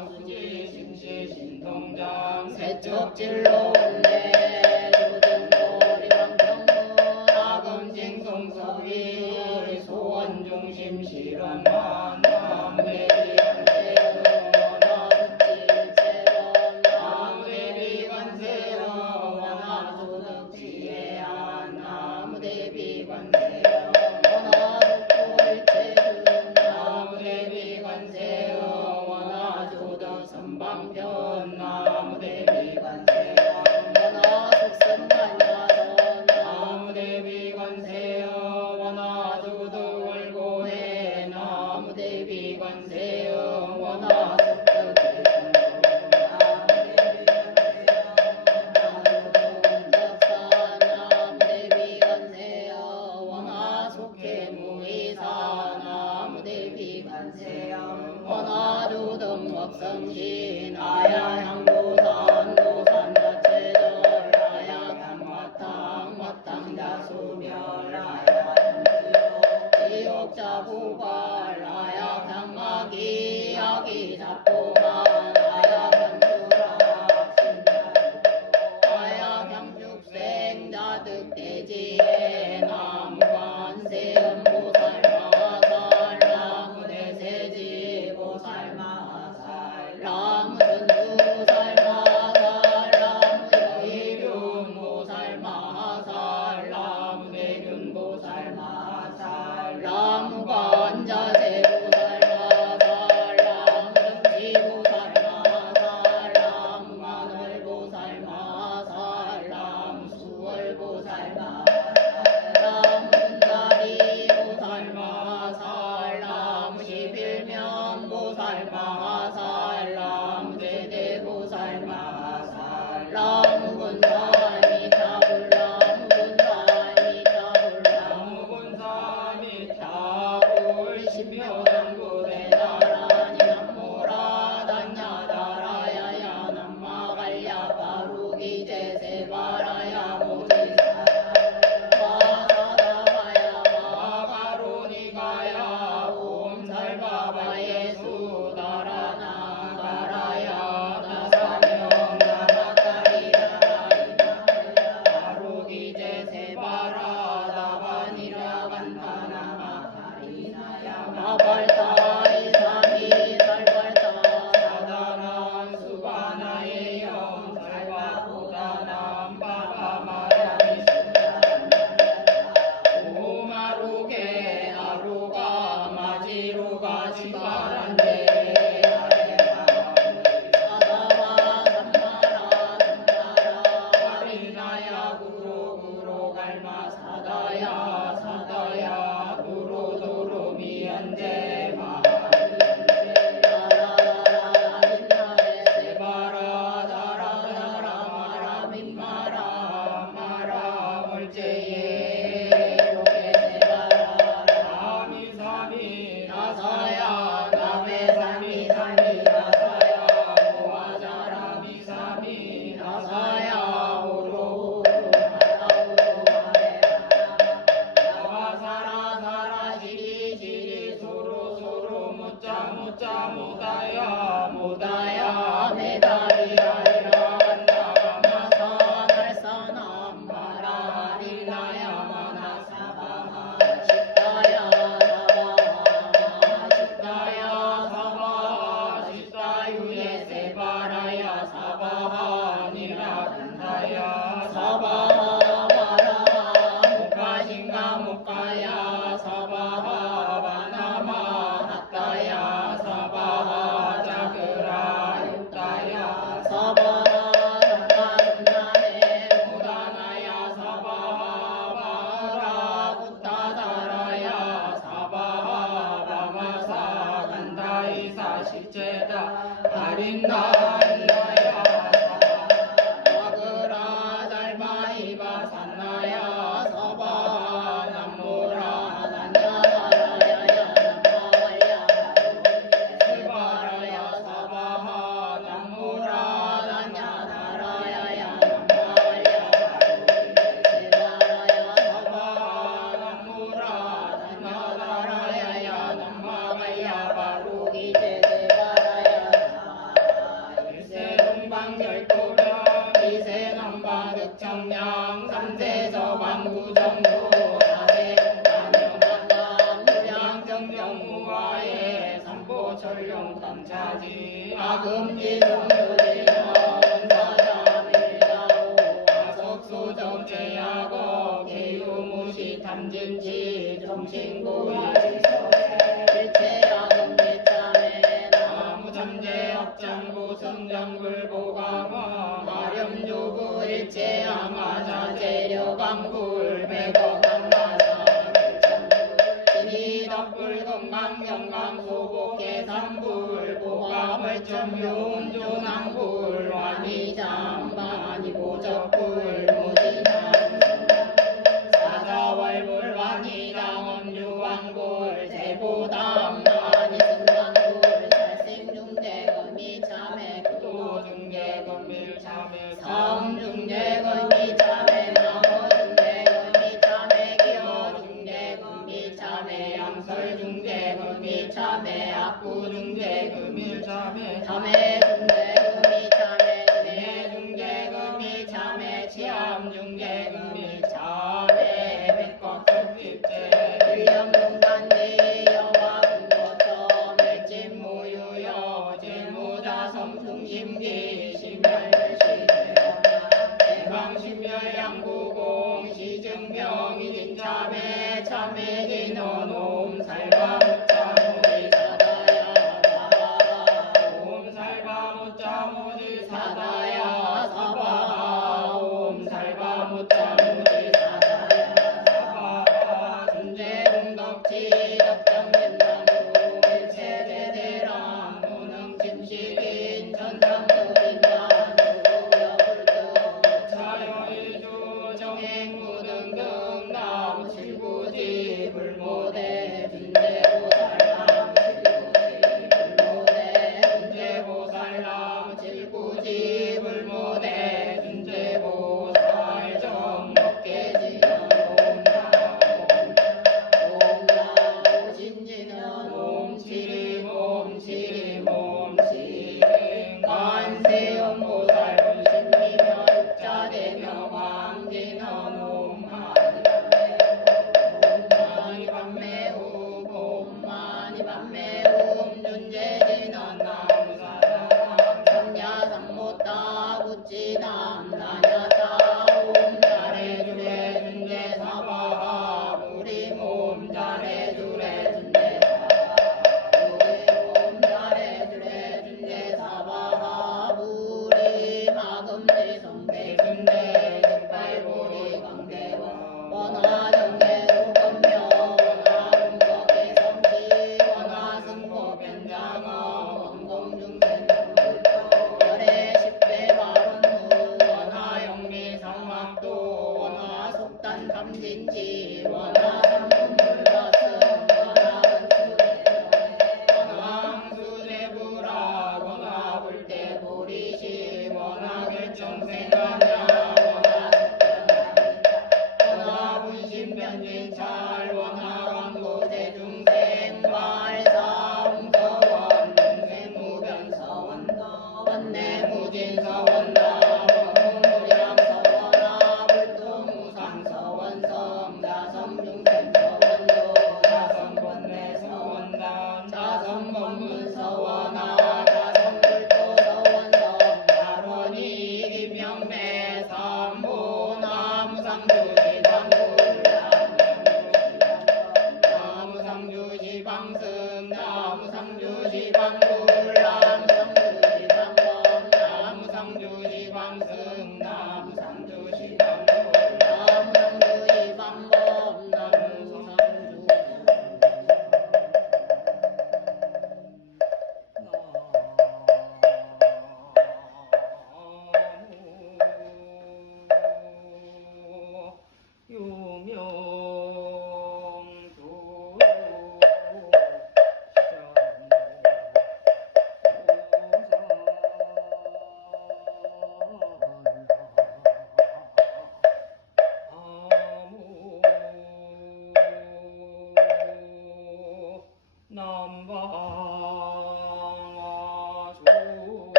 수지 심시 신통장 세척질로 원래 조등놀이 방평문 아금징 송소리 소원중심 실현만 방편 나무대비 관세어 원하 속선만야선 나무대비 관세어 원하 두두월고해 나무대비 관세어 원하 나무대비 관세어 원하 속해무이사 나무대비 관세어 원하 두등 웍성신 아야 향도산 도산 자체절 아야 향마탕 마탕 자수멸 아야 향지옥 지옥자 부발 아야 향마기 아기 잡도만 아야 향주라 아야 향죽생 자득 대지에 남관세 음보살 마살 나무대세지 보살 마살 나무전주살 마살 나무여의륜 보살 마살 나무대균 보살 마살 나무관자재 보살 마살 나무전지 보살 마살 나무마늘 보살 마살 나무수월 보살 마살 나무다리 보살 마살 나무십일면 보살 마살 나무대대 보살 마살 나무군살 미타불 나무군살 미타불 나무군사 미타불 신묘당구대 나라니 남모라 단야다라야야 남마갈야 바루기제 세바라야 모지사 마사다가야 마가로니가야 옴살바바 예수다라나 다라야 다사명 다라다리다라이다 바루기제 세바라 다바니라 간타나마 다리나야 마발사 이사미 살발사 사다난 수바나의 영 살바보다난 바바마야미 오마루게 아루가 마지루가 시바란데 사다와 삼마라 삼마라 아리나야 구로 갈마 사다야 사다야 구로 도로 미연제 다라다라 민나레 세바라 다라다라 마라 민마라 마라 월제예 세바라 사미사미 나사야 나베사미 사미 나사야 모아자라미사미 나사야 오로 사라 시리 소로 무자 무다야 무다야 메다리야리라 나사 날사남 마라리나야 마나사바하 식다야 사바하 식다야 사바 시사유예 세바라야 사바하 니라간다야 사바하 마라 무카신가 무카야 사바하 바나마 핫다야 사바하 자그라 육다야 사바하 삼가순나네 무다나야 사바하 바라 굿다다라야 사바하 바마사 간다이사 시체다 다린나야 와그라 달마이바 산나야 사바 남무라 난야다라야야 남마갈야 세바라야 사바하 남무라 난야다라야야 남마갈야 세바라야 사바하 남무라 난야다라야야 남마갈야 바루기제 세바라야 금지 동료지나 원사자밀다오 아석수 정제하고 개유무시 탐진치 정신고야지소세 일체야금 지참에 나무잠재 업장부 승정불보강화 마렴주부 일체양화자 재료강불 백어강마사 이덕불 건강영강 소복계산불 보화월점용 조낭불 완이장반이 보적불 무지장 사자월불 완이장 엄주왕불 세보담 많이 승강불 살생중재금이참회 구도중재금일참회 성중재금이참회 나머중재금이참회 기어중재금이참회 양설중재금이참회 악구중재금이참회 담해중재금이참회 은혜중재금이참회 치암중재금이참회 백곡성집재 일념중단지 여와 군고점 일진무유여 제무다성승심기 심멸시대영야 대방심멸양구공 시증명이진참회 참회진원옴 살바무자무지사다야 옴 살바무자무지사다야 사바 옴 살바무자무지사다야 사바 준재공덕지 덕정된나무 일체대대랑 무능진식인 전상도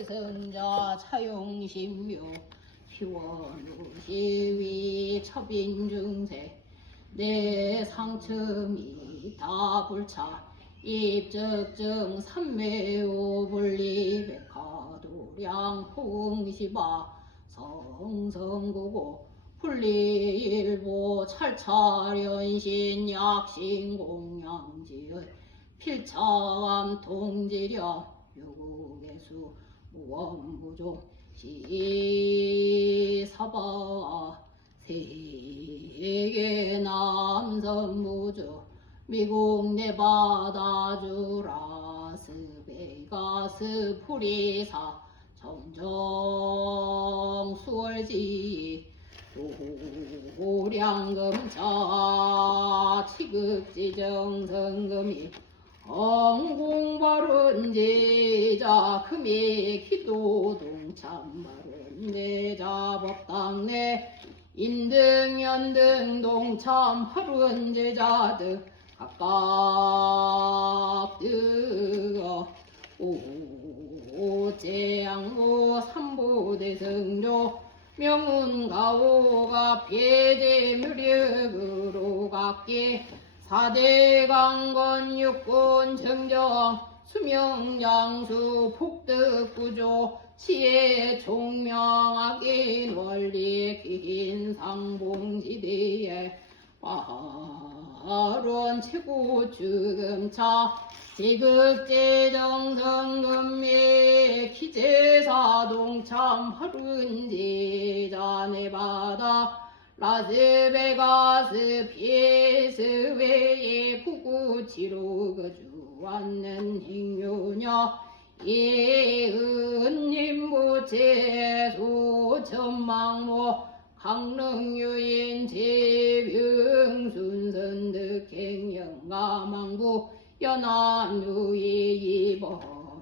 치장대성자 차용신묘 피원우시위 첩인중세 내 상첨이 다불차 입적정 삼매오불리 백화도량 홍시바 성성구고 불리일보 찰차련신 약신공양지의 필차암 통지려 요국의수 무원무조 시사바 세계 남선무조 미국 내바다주라 스베가스 프리사 정정 수월지 도량금자 치극지정성금이 엉공바른제자 금이 기도동참바른제자 법당내 인등연등 동참바른제자들 각각 뜨거 오재양고 삼보대성조 명운가오가 폐대묘력으로 갖게 사대강건 육군 정정 수명양수 폭덕구조 치에 총명하긴 원리 긴 상봉지대에 화론 최고 주금차 지극제정성금미 기제사동참 하룬지자 내바다 라스베가스 피스웨이 구구치로 거주하는 행유녀 예은님부채 소천망모 강릉유인 제병순선득행영가망부 연안유이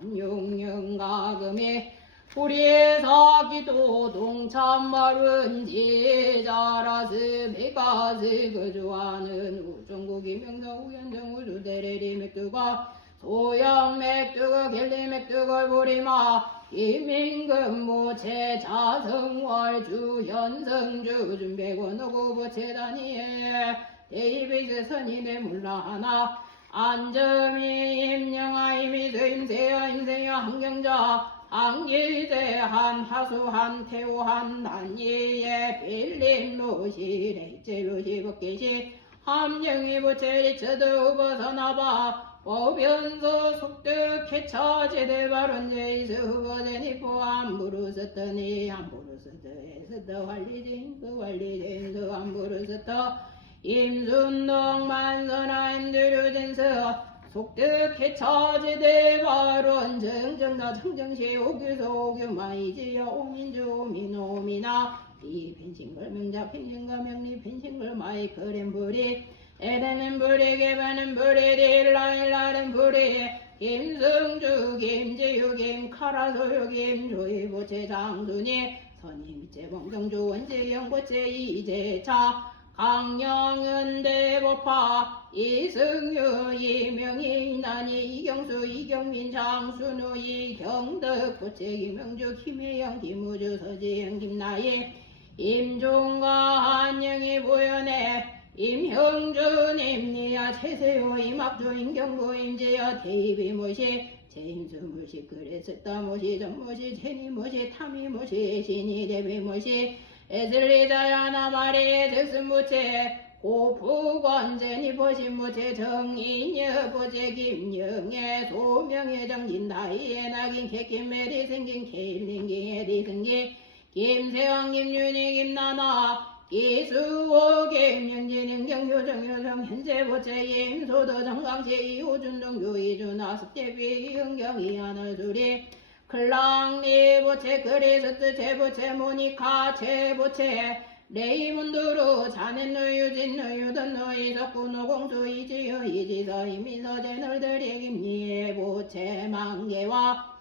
이범용영가금에 우리에서 기도 동참마른 제자라스 베가스 거주하는 우정국이 명성 우연정 우주대레리 맥두가 소양 맥두가 겔리 맥두걸 부리마 이민금모 제자성월 주현성주 준백원 오구부채단이에 데이비스 선임의 물라하나 안점이 임영아 이미드 임세야 임세야 한경자 안길대한 하수한 태우한 난이에 빌림무시 레이체루시 복기시 함영이 부채리 쳐도 벗어나봐 보변소 속득해쳐 제대바른제이스 후보제니포 안부르스터니 안부르스터에서더 활리진 그 활리진 그 안부르스터 임순동 만선아 임두류진서 속득해쳐 제대바른 정정나 청정시 오규소 오규마이지여 오민주 오민오미나 이 펜싱글 명자 펜싱가 명리 펜싱글 마이 그램부리 에레는 불이 개바는 불이 딜라일라는 불이 김승주 김재유 김카라소유 김조이보채 장순이 선임이체 봉정주 원재영보채 이재차 강영은 대법파 이승유 이명희 난이 이경수 이경민 장순우 이경덕보채 김영주 김혜영 김우주 서지영 김나희 임종과 한영이 보현해 임형준 임니야 최세호 임학주 임경구 임재여 대입이 모시 제임수 모시 그랬었다 모시 전모시 제니 모시 탐이 모시 신이 대비 모시 에슬리자야나 마리 득순무채 고부관 제니 보시 무채 정인여 보제 김영애 소명의 정진 나이에 낙인 개김메리 생긴 케일링기에 리승기 김세왕 김윤희 김나나 이수호 김영진 경효정효정 현재보채 임소도 정강채 이호준동 유이준아 습대비 이은경 이하늘 둘이 클랑리 보채 그리스트 제보채 모니카 제보채 레이문드루 자넨누 유진누 유던누 이석구누 공수 이지유 이지서 이민서 제널들이 김리에 보채 망계와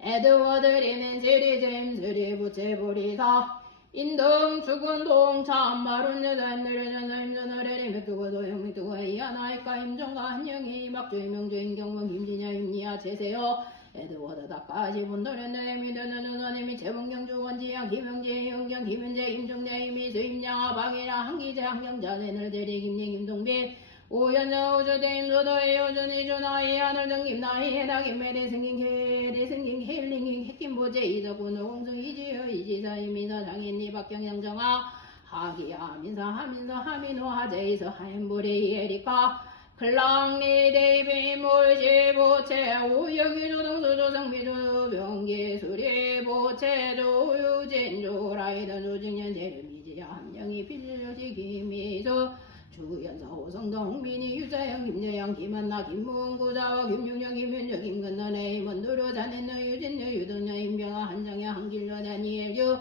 에드워드 리넨시리 제임스 리부채 보리사 인등 죽은 동참 마룬 여자 내려전사 임전하래리 맥두고 도영 맥두고 이하나이까 임정가 한영이 막주의 명주인 경원 김진야 임니야 제세요 에드워드 닭까지 본도련내 미드는 은원임이 재봉경주 원지양 김영재 영경 김현재 임종재 임희수 임양아 방이라 한기재 한경자 내늘 대리 김영 김동비 오연자 오주대 임소도의 오준이 주나이 하늘등 김나이 해당 김매대 생긴 개대 생긴 헬링 핵김보제 이덕군 오공승 이지여 이지사 이민서 장인리 박경영정아 하기야 민사 하민서 하민호 하재이서 하임보리 에리카 클랑리 데이비 몰지 보채 오영이 조동수 조성미조 병기 수리 보채 조유진 조라이던 조증년 제르미지 함영이 필요시 김미수 주연사 호성동 홍민희 유자영 김여영 김한나 김문구자와 김용영 김현정 김건너네 임원두루 자네너 유진여 유동여 임병아 한정여 한길여 다니엘유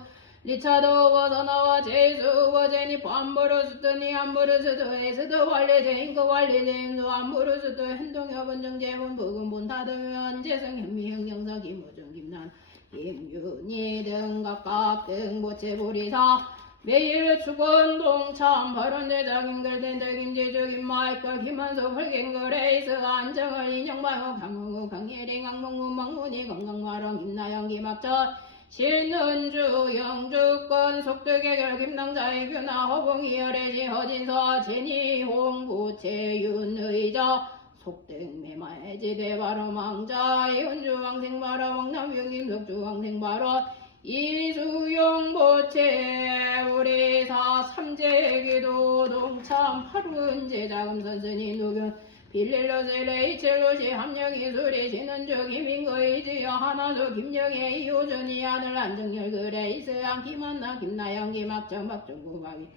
리차드 워서나와 제수 워제니 안보르스더니 안보르스도 에스도 완례제인그 완례제임도 안보르스도 현동여 번정제본 부근본 다도현 재성 현미형 영서 김호정 김난 김윤희 등 각각 등 보채보리사 매일 죽은 동참 발언대장 임글된들 김재주 김마이과 김한석 헐갱거레이스 안정을 인형마호 강홍우 강예링 강몽구 망문이 건강마랑 김나영 김학전 신은주 영주권 속득의결 김남자의 규나 허봉이 열애지 허진서 제니 홍부채 윤의자 속등 매마해지대 바로 망자 이은주 왕생바로 왕남영 김석주 왕생바로 이수용 보채 우리사 삼재기도 동참 하룬제 자금선선이 누군 빌릴로스 레이첼로시 함영이 수리 신은주 김인거이지여 하나도 김영애 이호준이 아들 안정열 그레이스 안김한나 김나영 김학정 박정구 박이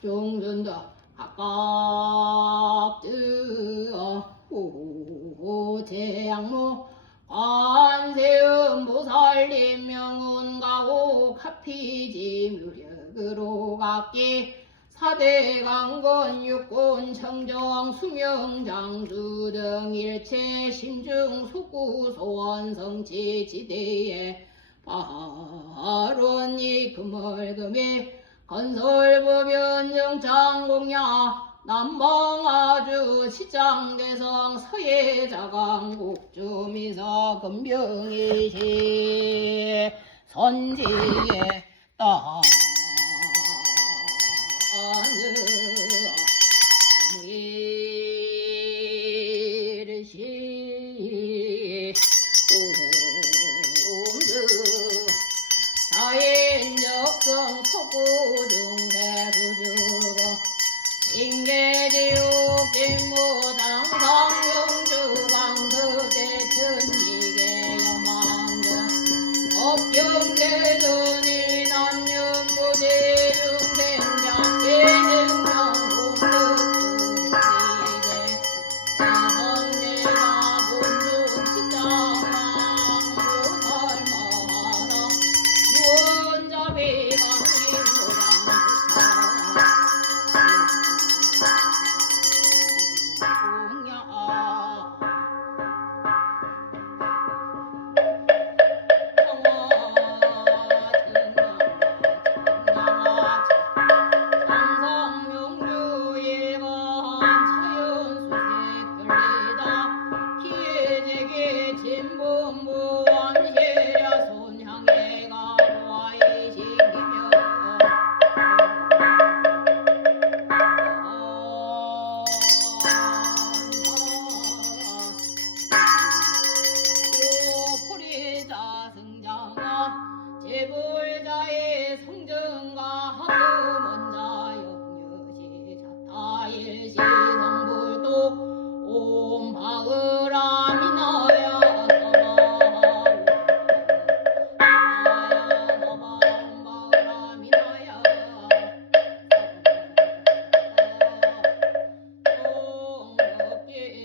종준도 아깝뜨어 오제양모 안세음 보살림 명운가고 카피지 묘력으로 갖기 사대강건 육군 청정 수명장수 등 일체 심중 속구 소원 성취 지대에 발원이 금월금이 건설법연 정창공야 남방아주 시장대성 서예자강 국주미서 금병이시 선지에 따 자인적성 토구중대 구주고 인계지옥 김무장 상용주 강석대 천지계 여망전 업경대전이 남녀무지 중생장 예능장 공덕주지대 대성대가 본중 시장왕 모살마라 원자비 강림무장 제불자의 성정과 학금원자 영여시 자타일시 성불도 옴바으라 미나야 서바 옴바으라 미나야 옴업기는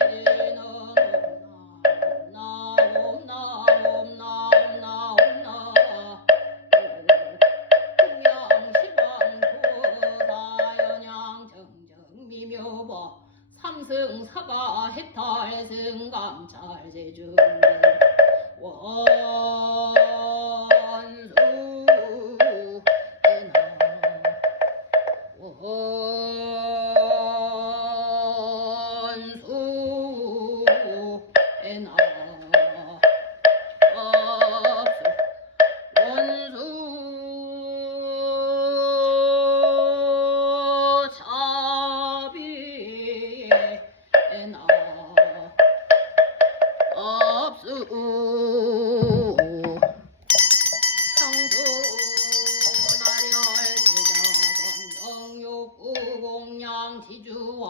삼승사가 해탈승감찰 제중 원수 에나 원수 자비에나 없수 평주 나렬 대자건 영욕구 공양 지주와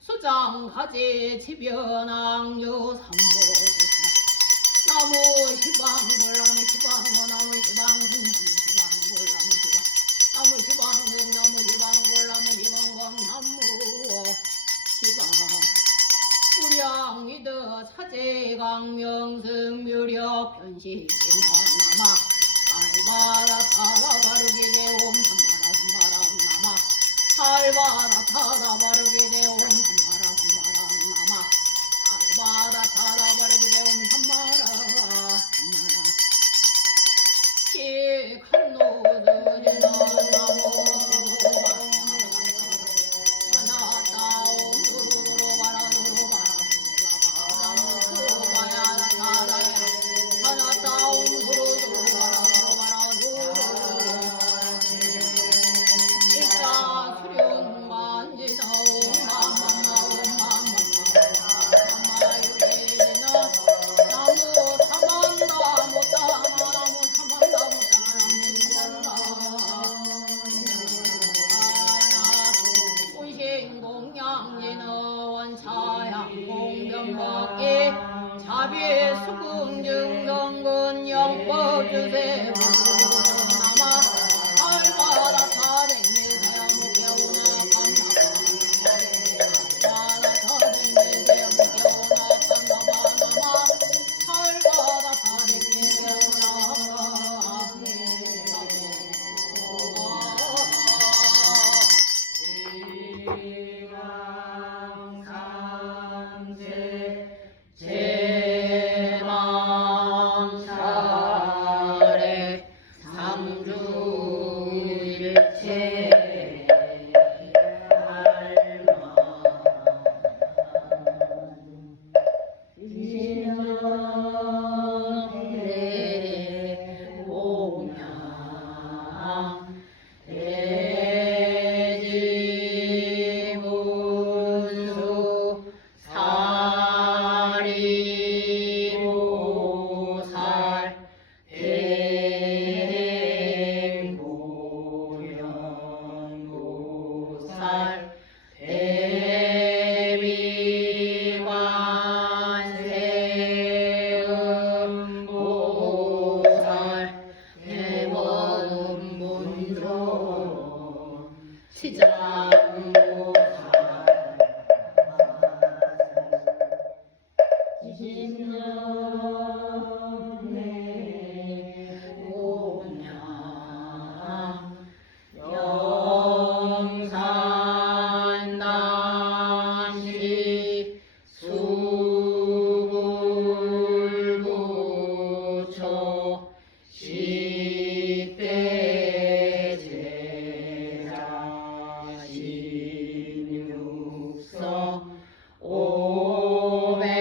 수장가지 지변왕유 삼보지사 나무 시방불 나무 시방고 나무 시방승 나무 시방불 나무 시방승 나무 시방불 나무 시방광 나무 시방 우량이드 사제강명승 묘력 변시진하나마 알바라 타라 바르게 대옴 삼바라 삼바라 나마 알바라 타라 바르게 대옴 삼바라 삼바라 나마 알바라 타라 바르게 대옴 삼바라 삼바라 시간노드니 나무 자비 수궁증 정근 영법 주세 나마 알바다 타댕미 대야무 겨우나 감사바 알바다 타댕미 대야무 겨우나 감사바 나마 알바다 타댕미 겨우나 제망사래 삼주일체 알마 진정내 공양 대지문수 사리모살 대행보현보살 대비관세음보살 대법문조 시장보살 진정내 공양 영산남시 수굴부처 십대제자 십육서 오매성도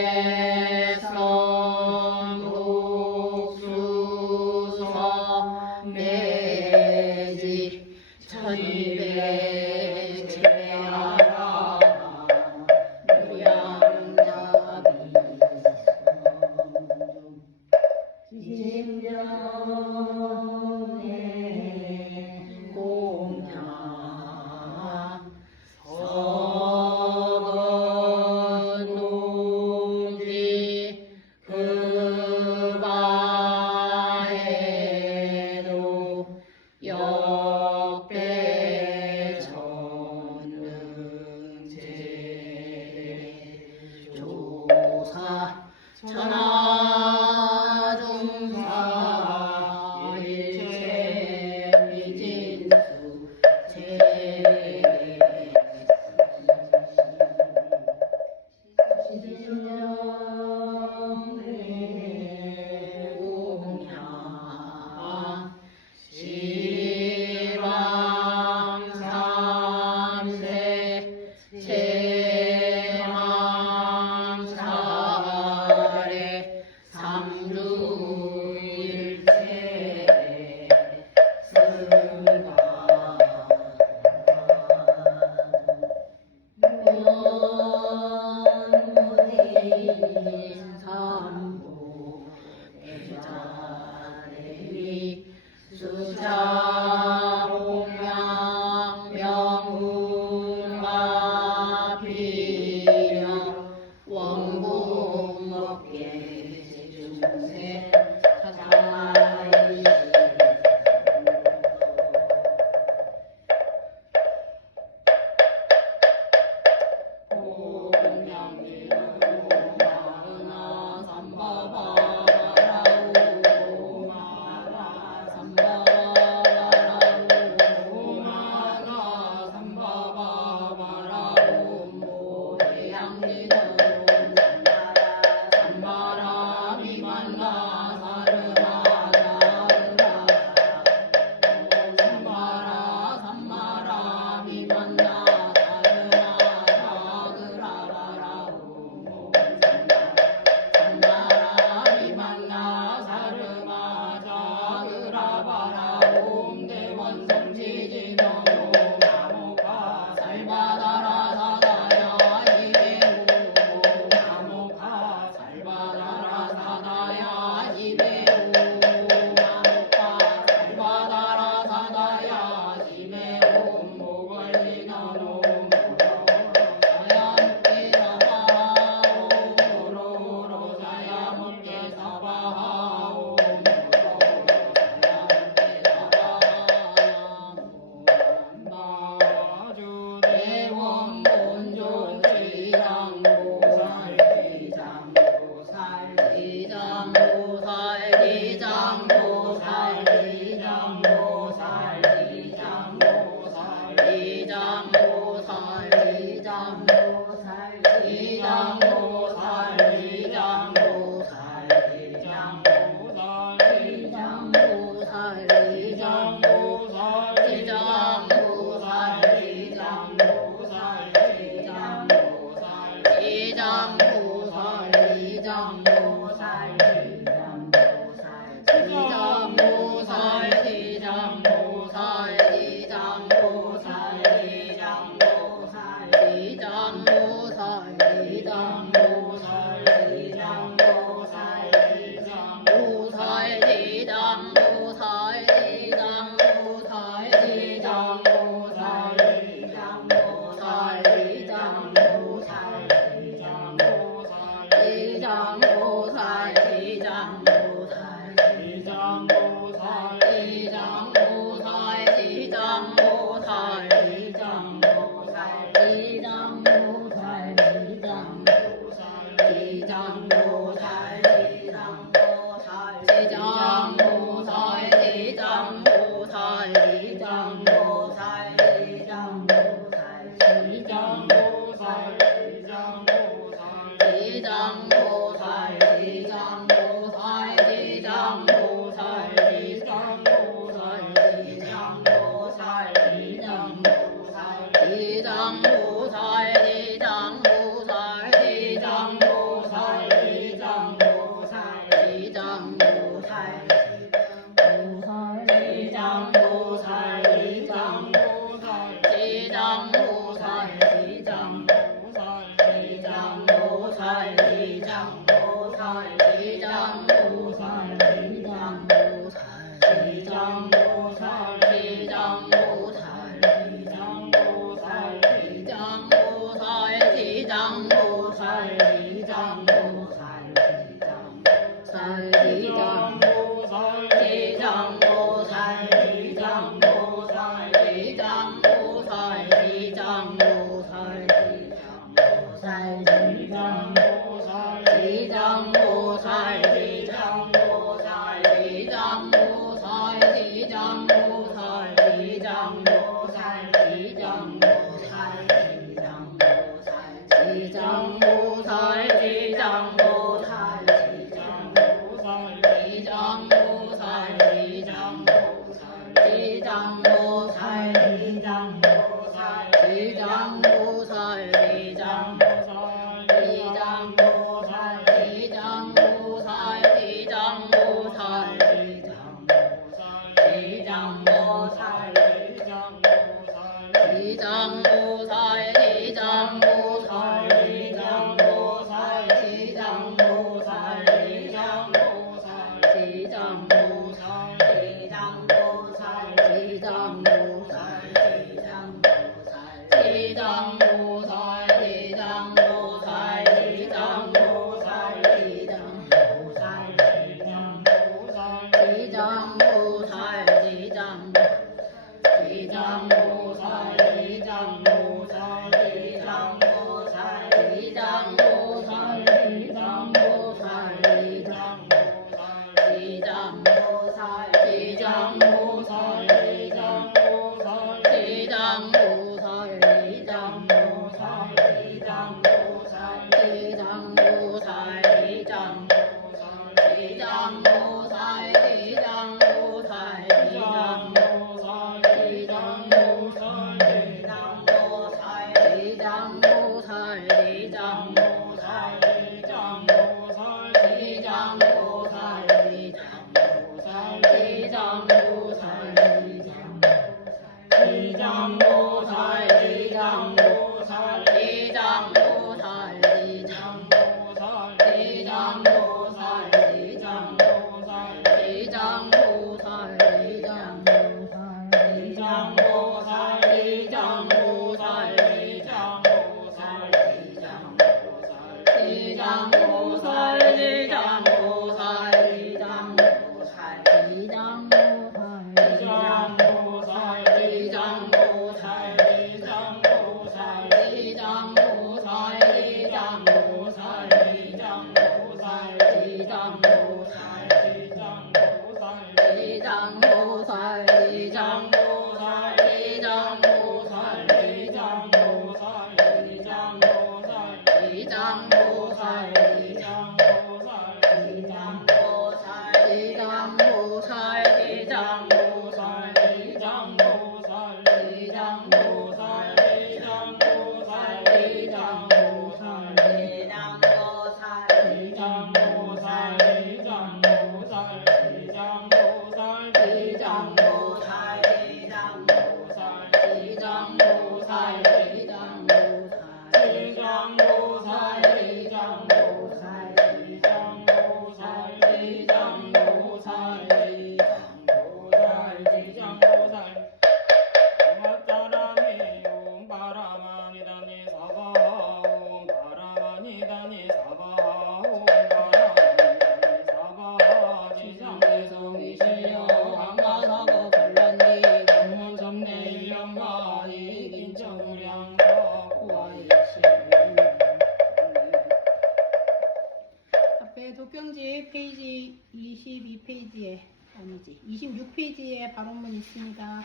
도경지 페이지 22페이지에 아니지 26페이지에 발언문 있습니다.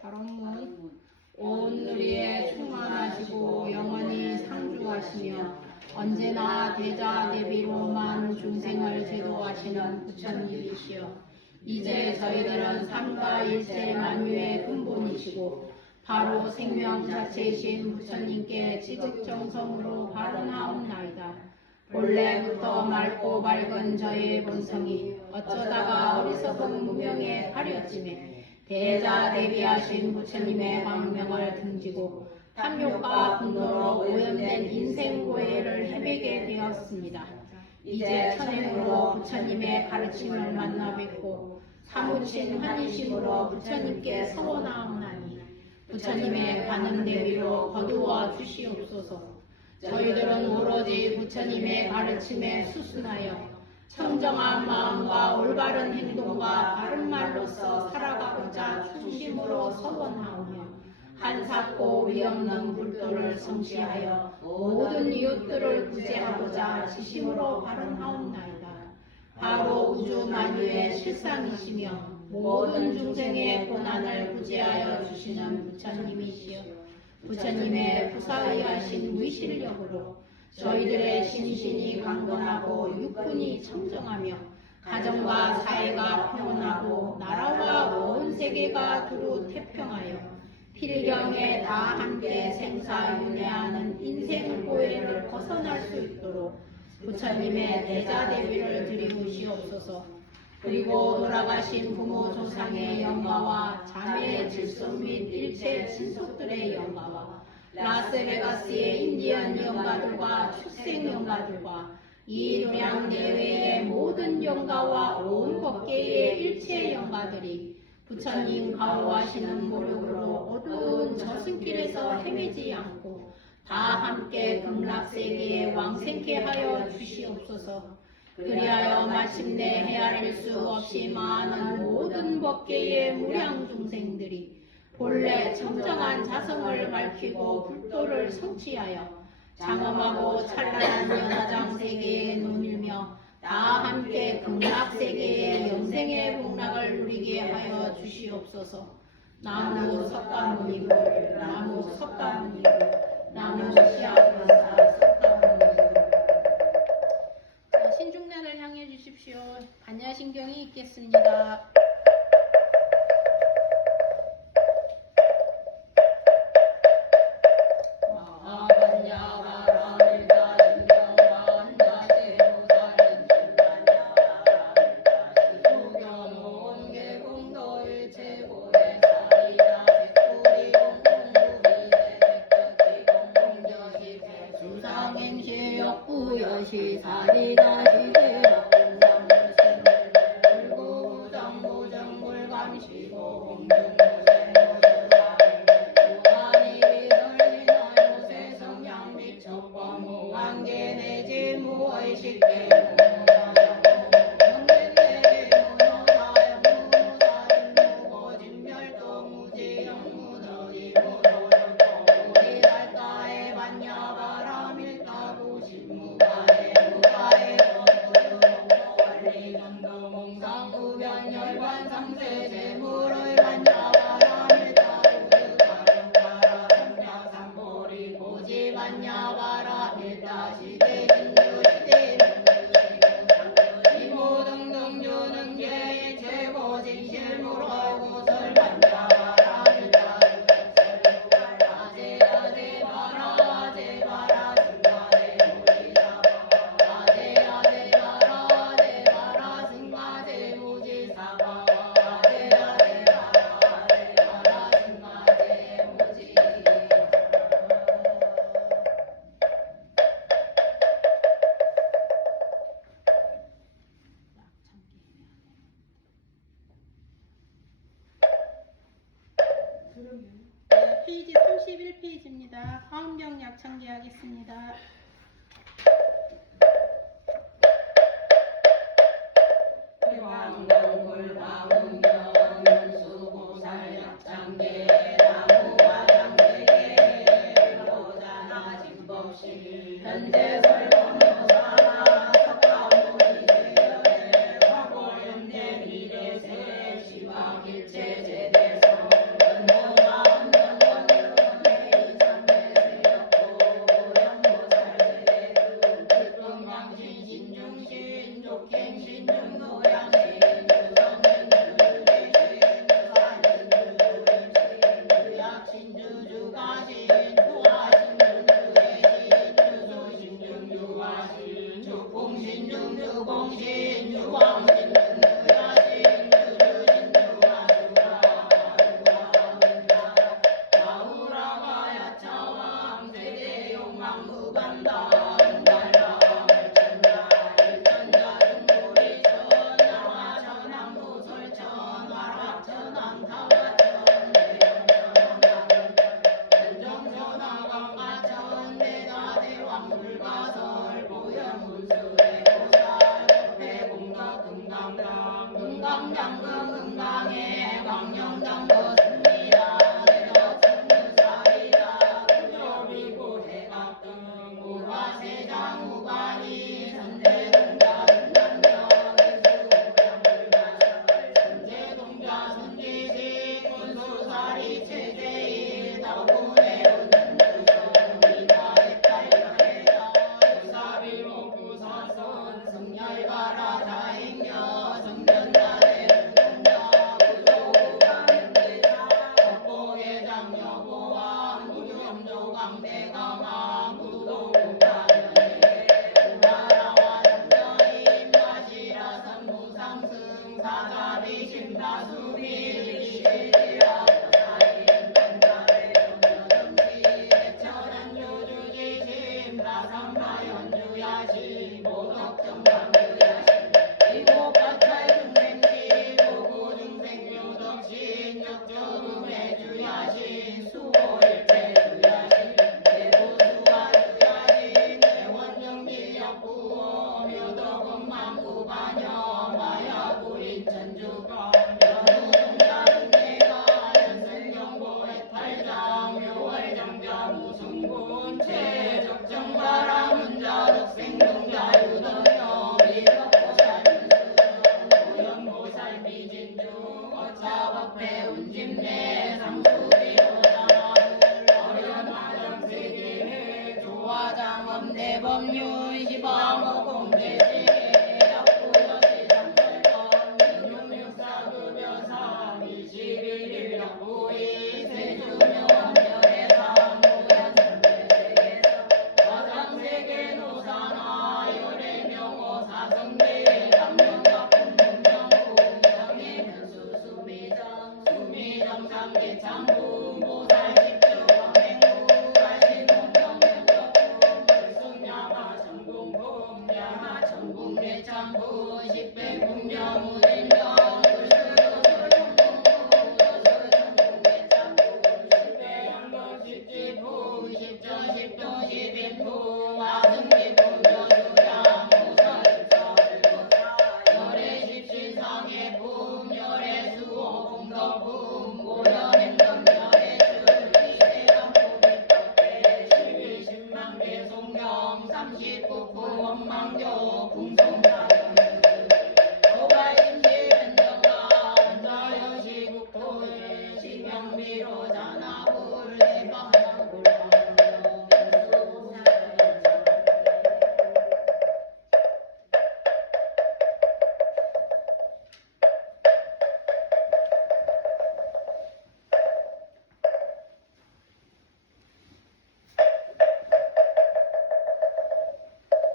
발언문 온 누리에 충만하시고 영원히 상주하시며 언제나 대자대비로만 중생을 제도하시는 부처님이시여 이제 저희들은 삼가 일체 만유의 근본이시고 바로 생명 자체이신 부처님께 지극정성으로 발언하옵나이다. 본래부터 맑고 맑은 저의 본성이 어쩌다가 어리석은 무명에 가려짐에 대자대비하신 부처님의 광명을 등지고 탐욕과 분노로 오염된 인생 고해를 헤매게 되었습니다. 이제 천행으로 부처님의 가르침을 만나 뵙고 사무친 환희심으로 부처님께 서원하옵나니 부처님의 관음 대비로 거두어 주시옵소서. 저희들은 오로지 부처님의 가르침에 수순하여 청정한 마음과 올바른 행동과 바른 말로서 살아가고자 중심으로 서원하오며 한사코 위없는 불도를 성취하여 모든 이웃들을 구제하고자 지심으로 발언하옵나이다. 바로 우주 만유의 실상이시며 모든 중생의 고난을 구제하여 주시는 부처님이시여 부처님의 부사의하신 위실력으로 저희들의 심신이 강건하고 육군이 청정하며 가정과 사회가 평온하고 나라와 온 세계가 두루 태평하여 필경에 다 함께 생사윤회하는 인생 고해를 벗어날 수 있도록 부처님의 대자대비를 드리시옵소서. 그리고 돌아가신 부모 조상의 영가와 자매의 질속 및 일체 친속들의 영가와 라스베가스의 인디언 영가들과 출생 영가들과 이 노량 내외의 모든 영가와 온 법계의 일체 영가들이 부처님 가호하시는 모력으로 어두운 저승길에서 헤매지 않고 다 함께 극락세계에 왕생케 하여 주시옵소서. 그리하여 마침내 헤아릴 수 없이 많은 모든 법계의 무량 중생들이 본래 청정한 자성을 밝히고 불도를 성취하여 장엄하고 찬란한 연화장 세계에 누밀며 다 함께 극락세계의 영생의 복락을 누리게 하여 주시옵소서. 나무 석가모니불 나무 석가모니불 나무 시아불사 석가모니불. 신중단을 향해 주십시오. 반야신경이 있겠습니다. 사리다 시대로 공감물생 불구정무정불감시고 공중무생무주라 무한히 들리나 요새 성향 미처법 무한계 내지 무의식계 페이지 31페이지입니다. 화음경 약창기 하겠습니다. 대왕동굴 화음경 연수고살 약창계 나무와 장계계 불보자나 진법실 현재 설법묘사나 석가모니 과거 현대 미래 세 시와 일체 제대성 연모자 법률 시방호 공개시 약부여시 장설정 민육육사급여사 21일 약부이 세주명원열의 사무연 선배에서 화장세계 노사나 열애명호 사성대 남명각 공동명호 명예 변수 수미정 수미정 삼계창부 모살 집주 광행구 갈신공정명적 불승야마 전공공야마 전공대창부 십배공명 우진정 원망교 궁성사정 도발임시변정가 원자여시국토의 시명비로 자나부를 해방하고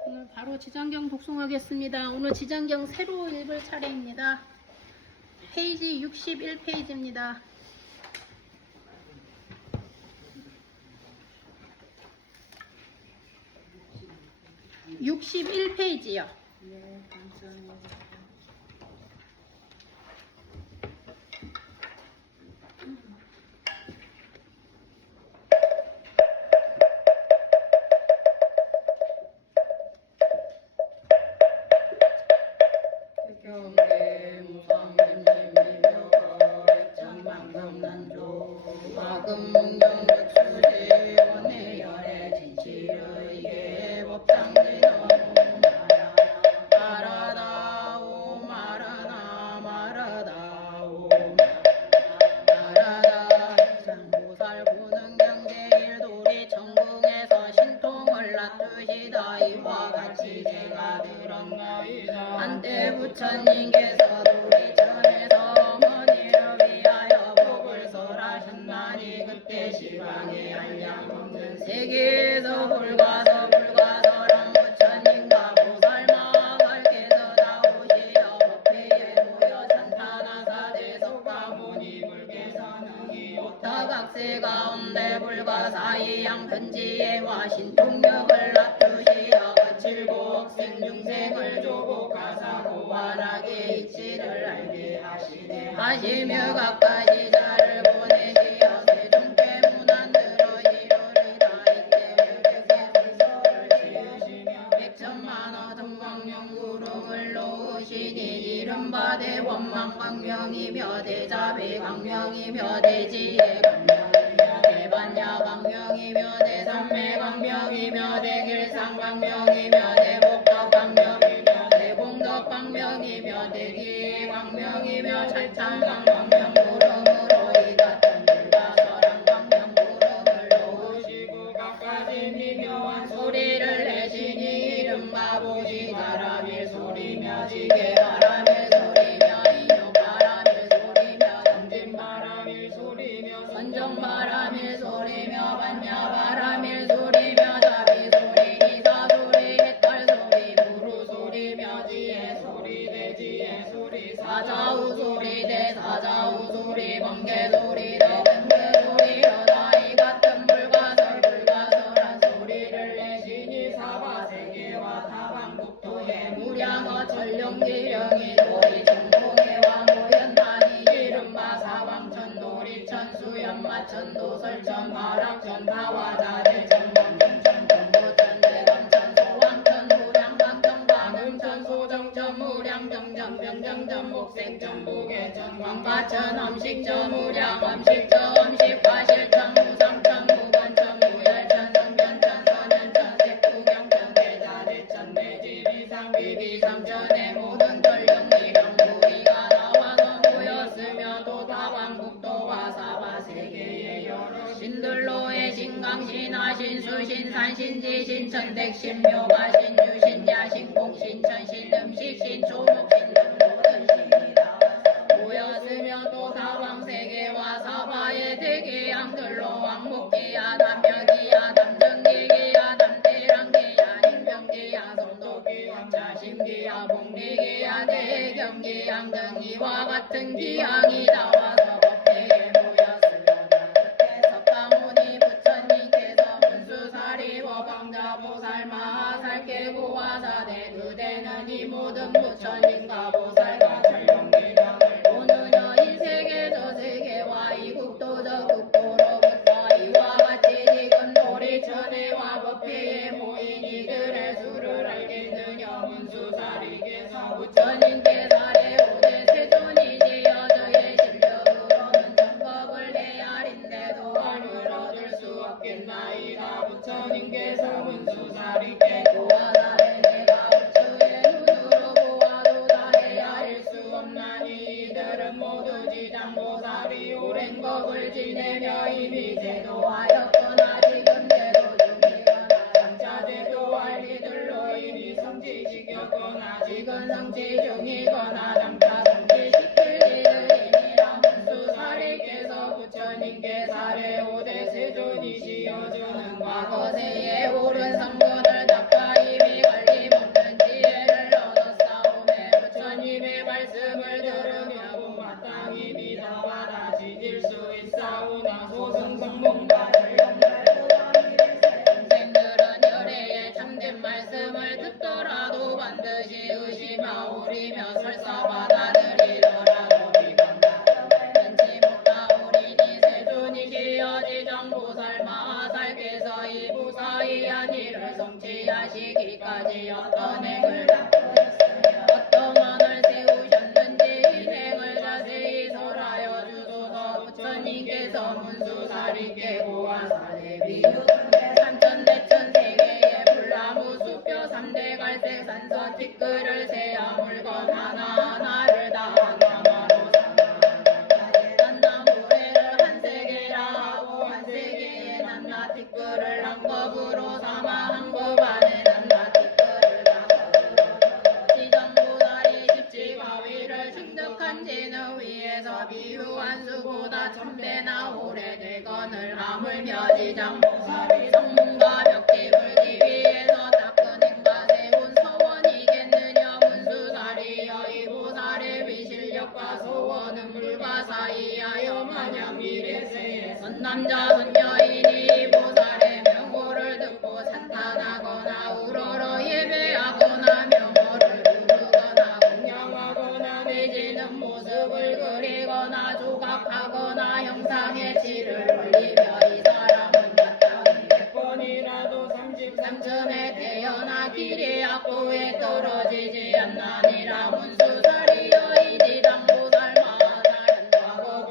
오늘 바로 지장경 독송하겠습니다. 오늘 지장경 새로 읽을 차례입니다. 페이지 61페이지입니다. 61페이지요. 네, 감사합니다. 경계 무상심심미묘 백정망경난조 화금문경백수지 원해열의 진실의계 법장진어 마라다오 마라나 마라다오 마라다 장보살 고능경제일돌이 천궁에서 신통을 놔두시다 이와 같이 제가 들었나이다. 한때 부처님께서 도리천에서 어머니를 위하여 복을 설하셨나니 그때 시방에 한량 없는 세계에서 불가서랑 부처님과 보살마발께서 나오시어 법회에 모여 산타나사 대속과 무니불께서 능히 오타각세 가운데 불가사의 양편지에와 신통력을 놔두시어 거칠고 생중생을 조복하사고 완하게 이치를 알게 하시며 각가지 자를 보내시어 세종대 문안들어 이르리다 이때 백세불서를 지으시며 백천만호 등광명구름을 놓으시니 이른바 대원망광명이며 대자비광명이며 대지혜광명이며 대반야광명이며 대삼매광명이며 대길상광명이며 대복덕광명이며 대공덕광명이며 대기광명이며 찰창광명구름으로 이 같은 불가설한광명구름을 놓으시고 각가지 미묘한 소리를 내시니 이른바 보시바라밀 소리며 지게바라밀 소리며 인효바라밀 소리며 정진바라밀 소리며 선정바라밀 소리며 반야바라밀 소리며 자비소리 이사소리 해탈소리 무루소리며 지혜소리 대지혜소리 사자우소리 대사자우소리 번개소리 더번개소리 여다이 같은 불가설한 소리를 내시니 사바세계와 사방국토에 무량어 전룡기령이 도리 정공해와 모현단이 이른바 사방천 도리천 수연마천 도설천 마락천 다화자대천 광중천 정보천 대감천 소왕천 무량상천 광음천 소정천 무량정천 변정천 목생천 무계천 광가천 함식천 무량함식천 함식과실천 무상천 무관천 무열천 성변천 선현천 색구경천 대자대천 대지비상 비비상천의 모든 전령기령 무리가 나와서 모였으며 또 다방국도와 사바세계의 여러 신들로의 신가 강신 하신 수신 산신 지신 천백신 묘가신 유신 야신 공신 천신 음식신 조목신 등 모든 신이 나와서 모였으며 또 사방세계와 사바의 대계양들로 왕복기야 남명기야 남정기야 남대랑기야 인명기야 성도기야 자심기야 복리기야 대경기양 등 이와 같은 기양이 나와서 법회에 모였으려나 석가모니 부처님께서 문수사리 법왕자 보살 마하살 계고와사대 그대는 이 모든 부처님과 보살과 전령기량을 오느냐 인세계 저세계와 이국도 저국도로부터 이와 같이 지금 도리천회와 법회에 모인 이들의 수를 알겠느냐 문수사리께서 부처님께 사례 오대 세존이지여 저의 실력으로는 정법을 헤아린데도 알을 얻을 수 없겠나이다. 부처님께서 문수사리께 고하사대 내가 우주의 눈으로 보아도 다 헤아릴 수 없나니 이들은 모두 지장보살이 오랜 법을 지내며 이미 제도하였거나 지금 제도 중이거나 장차 제도할 이들로 이미 성취시켰거나 지금 성취 중이거나 장차 성취시킬 이들이니라. 문수사리께서 부처님께 사례 오대 세존이시여 주는 과거세에 옳은 성분을 닦아 이미 걸림없는 지혜를 얻었사오매 부처님의 말씀을 들으며 마땅히 믿어와 다시 질 수 있사오나 소승성문과 인생들은 열애의 참된 말씀을 듣더라도 반드시 의심하오리며 설사 받아들이더라도 비방다 편치 못하오리니 세존이시여 지정보살 마하살께서 이 무사히한 일을 성취하시기까지 어떤 행을 어떤 원을 세우셨는지 인행을 자세히 설하여 주소서. 부처님께서 문수사리께 고하사대 비유 삼천대천 세계의 불나무 수표 삼대 갈색 산서 티끌을 세야 물건 하나하나를 다 하나하나로 산나무래를 한 세계라 하고 한 세계에 낱낱 티끌을 한 겁으로 삼아 한 법 안에 낱낱 티끌을 다 지정보살이 십지가위를 증득한 진의 위에서 비유한 수보다 천배나 오래되거늘 하물며 지정보살이 성문과 벽지 불기 위에서 닦은 행과 세운 서원이겠느냐. 문수사리여 이 보살의 위실력과 소원은 물과 사이하여 마냥 미래세에 선남자 선여인이 이 보살의 명호를 듣고 산탄하거나 우러러 예배하거나 명호를 부르거나 공양하거나 내지는 모습을 그리거나 조각하거나 형상의 질을 올리며 이 사람은 마땅히 100번이라도 33층에 태어나 길이 악도에 떨어지지 않나니라. 문수사리여 이 지장보살 마하살은 과거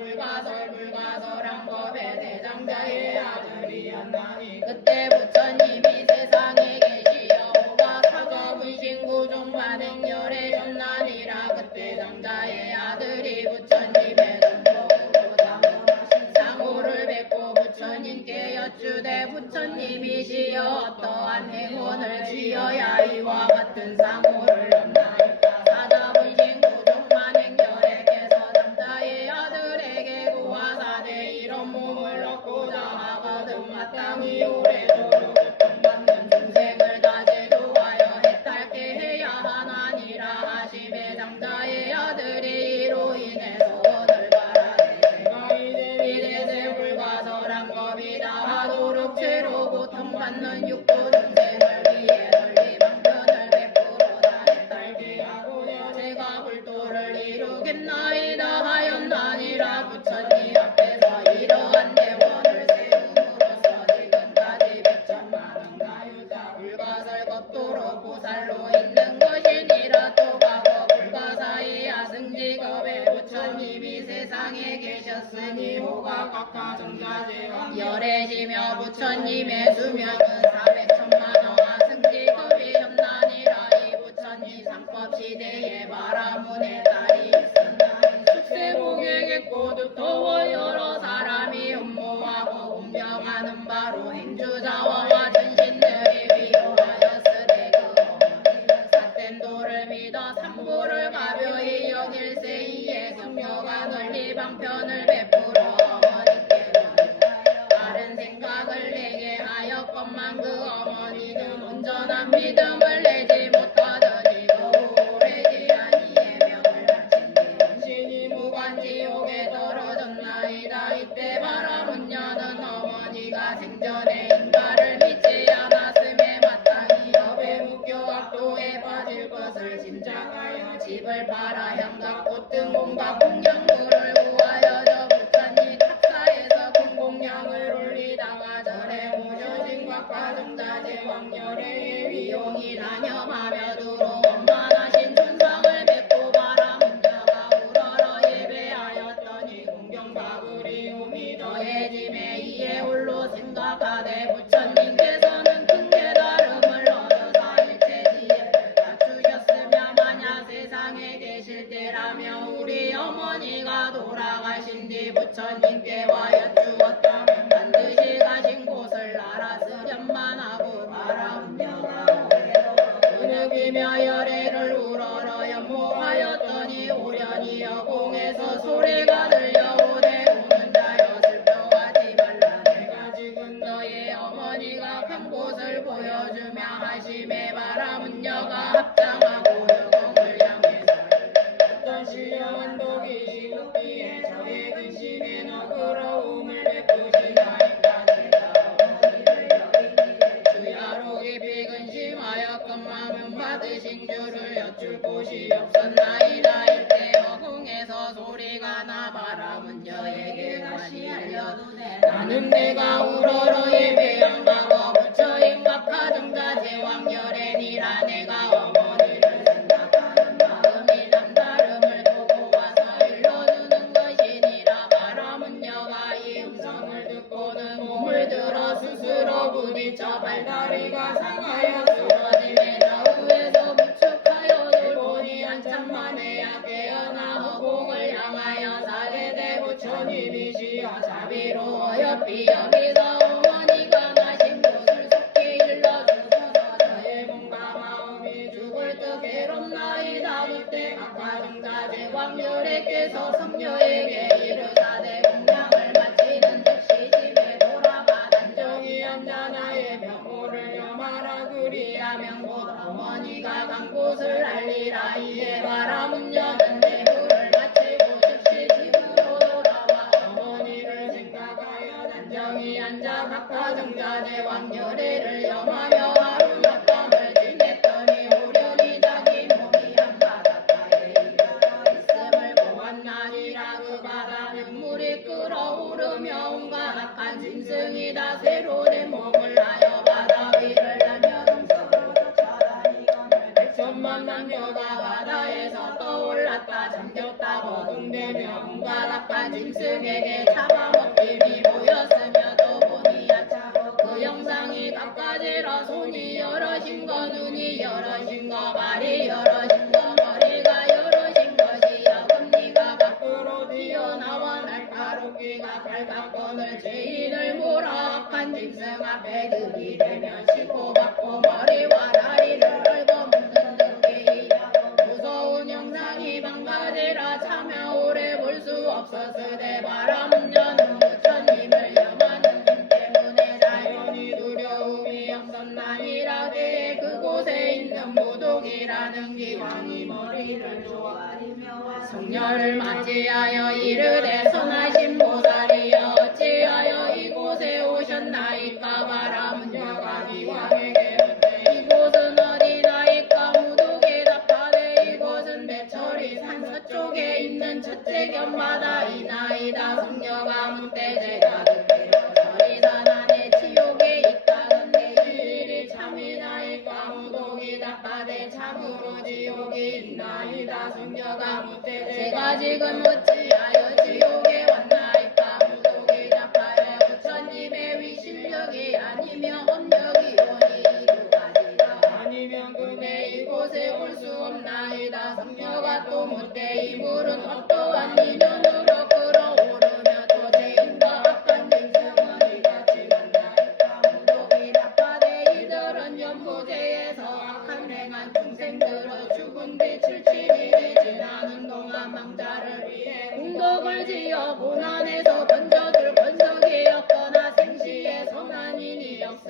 불가설한 법의 대장자의 아들이었나니 그때 부처님이 세상에 계시어 오가 사거분신구종 만행열에 전나니라. 그때 장자의 아들이 부처님의 전복으로 당하신 상호를 뵙고 부처님께 여쭈되 부처님이시여 어떠한 행원을 취어야 이와 같은 상호를 얻나이까. 사다분신구종 만행열에게서 장자의 아들에게 고하사대 이런 몸을 얻고자 하거든 마땅히 오래도록 고통받는 중생을 다 제도하여 해탈케 해야 하나니라 하시매 장자의 아들이 이로 인해서 원을 바라되 내가 이제 불가설한 법이다 하도록 죄로 고통받는 육도 중생을 위해 널리 방편을 베풀어다 해탈케 하고자 제가 불도를 이루겠나이다 하였나니라. 부처님 앞에서 이러한 대원을 세움으로써 지금까지 100천만원 가유자 불가설 법도로 보살로 있는 것이니라. 또 과거 불가사이야 승지겁에 부처님이 세상에 계셨으니 호가 각하정자제왕 열애시며 부처님의 수명은 400천만원 승지겁이 현난이라. 이 부처님 삼법 시대에 바라문의 딸이 있었나니 숙세복에게 꼬두 더워 여러 사람이 흠모하고 운병하는 바 바로 행주자와와 전신들이 위로하였으되 그 어머니는 삿된 도를 믿어 삼보를 가벼이 여길세이에 격려가 널리 방편을 베풀어 어머니께 전하여 다른 생각을 내게 하였건만 그 어머니는 온전한 믿음을 내지 못하더니 그 오래지 아니의 명을 바친 뒤 원신이 무관지옥에 떨어졌나이다. 이때 바라문 여는 어머니가 생전에 인가를 믿지 않았음에 마땅히 여배 무교 악도에 빠질 것을 짐작하여 집을 팔아 향각꽃 등 온갖 공양물을 구하여 저 부처님 탑사에서 큰 공양을 올리다가 절에 모셔진 각가정자재 왕열의 위용이 나념하며 들어온 만하신 천상을 뵙고 바라문자가 우러러 예배하였더니 공경바구리움이 더해짐에 이에 홀로 생각하되 부처님께서는 큰 깨달음을 얻어서 일체지혜를 갖추셨으며 만약 세상에 계실 때라며 우리 어머니가 돌아가신 뒤 부처님께와 여쭈었다면 반드시 가신 곳을 알았으련만 하고 바라문자가 근육이며 열애를 우러러 연모하였더니 오련히 여공에서 소리가 들려오되 우는 자여 슬퍼하지 말라. 내가 지금 너의 어머니가 간 곳을 보여주며 하심에 바라문여가 합장하고 여공을 향해서 어떤 신령한 독이 시급기에 저의 근심에 너그러움을 베푸시나이다. 내가 어머니를 여기기에 주야로 깊이 근심하였건만 명받으신 주를 여쭐 곳이 없었나이다. 이때 여궁에서 소리가 나 바라문여에게 다시 알려두네. 나는 내가 우러러 예배한 과거 부처인 각하정자 제왕열애니라. 내가 어머니를 생각하는 마음이 남다름을 보고 와서 일러주는 것이니라. 바라문여가 이 음성을 듣고는 몸을 들어 스스로 부딪혀 발다리가 상하여 쓰러짐에 좌우에서 부축하여 들보니 한참 만에야 깨어나 허공을 향하여 사례대 부처님이시여 자비로워여 비여기서 어머니가 나신 곳을 속히 일러주소서. 저의 몸과 마음이 죽을 듯 괴롭나이다. 그때 각가정자재 왕열애께서 성녀에게 이르사대 공양을 마치는 즉시 집에 돌아가 단정히 앉아 나의 명호를 염하라. 그리하면 곧 어머니가 간 곳을 알리라. 이에 바라문여는 대부를 마치고 즉시 집으로 돌아와 어머니를 생각하여 단정히 앉아 각가정자재 왕열애를 염하며 하루 낮밤을 지냈더니 오련히 자기 몸이 한 바닷가에 이르러 있음을 보았나니라. 그 바다는 물이 끓어오르며 온갖 악한 짐승이다 새로 된 몸을 하여 바다 위를 달며 동서로 쫓아다니거늘 백천만 남녀가 바다에서 떠올랐다 잠겼다 거둥대며 온갖 악한 짐승에게 잡아먹힘이 보였으며 또 보니 야차고 그 영상이 갖가지라. 손이 여럿인 거 눈이 여럿인 거 발이 여럿인 거 머리가 여럿인 것이여 금니가 밖으로 튀어나와 날카롭기가 발각건을 죄인을 몰아 악한 짐승 앞에 들이대며 치고받고 머리와 다리를 얽어먹는 듯이 무서운 영상이 방가지라. 차며 오래 볼 수 없었으되 바라문여는 부처님을 염하는 힘 때문에 자연히 두려움이 없었나니라. 그의 그곳에 있는 무독이라는 기왕이 머리를 조아리며 성녀를 맞이하여 이르되 선하신 보살이여 어찌하여 이곳에 오셨나이까. 바라문여가 기왕에게 묻되 이곳은 어디나이까. 무독이 답하되 이곳은 대철이 산 서쪽에 있는 첫째 견바다이나이다. 성녀가 묻되 제가 듣기로 저리산 안에 지옥에 있다는데 이 일이 참이나이까. 무독이 답하되 참으로 지옥이 있나이다. 성녀가 묻되 제가 지금 어찌하여 지옥에 왔나이까. 무독이 답하여 부처님의 위실력이 아니며 업력이 오니 이루가지라. 아니면 그네 이곳에 올 수 없나이다. 성녀가 또 묻되 이 물은 어떠한 인연으로 끓어오르며 또 죄인과 악한 짐승은 이같이 만나이까.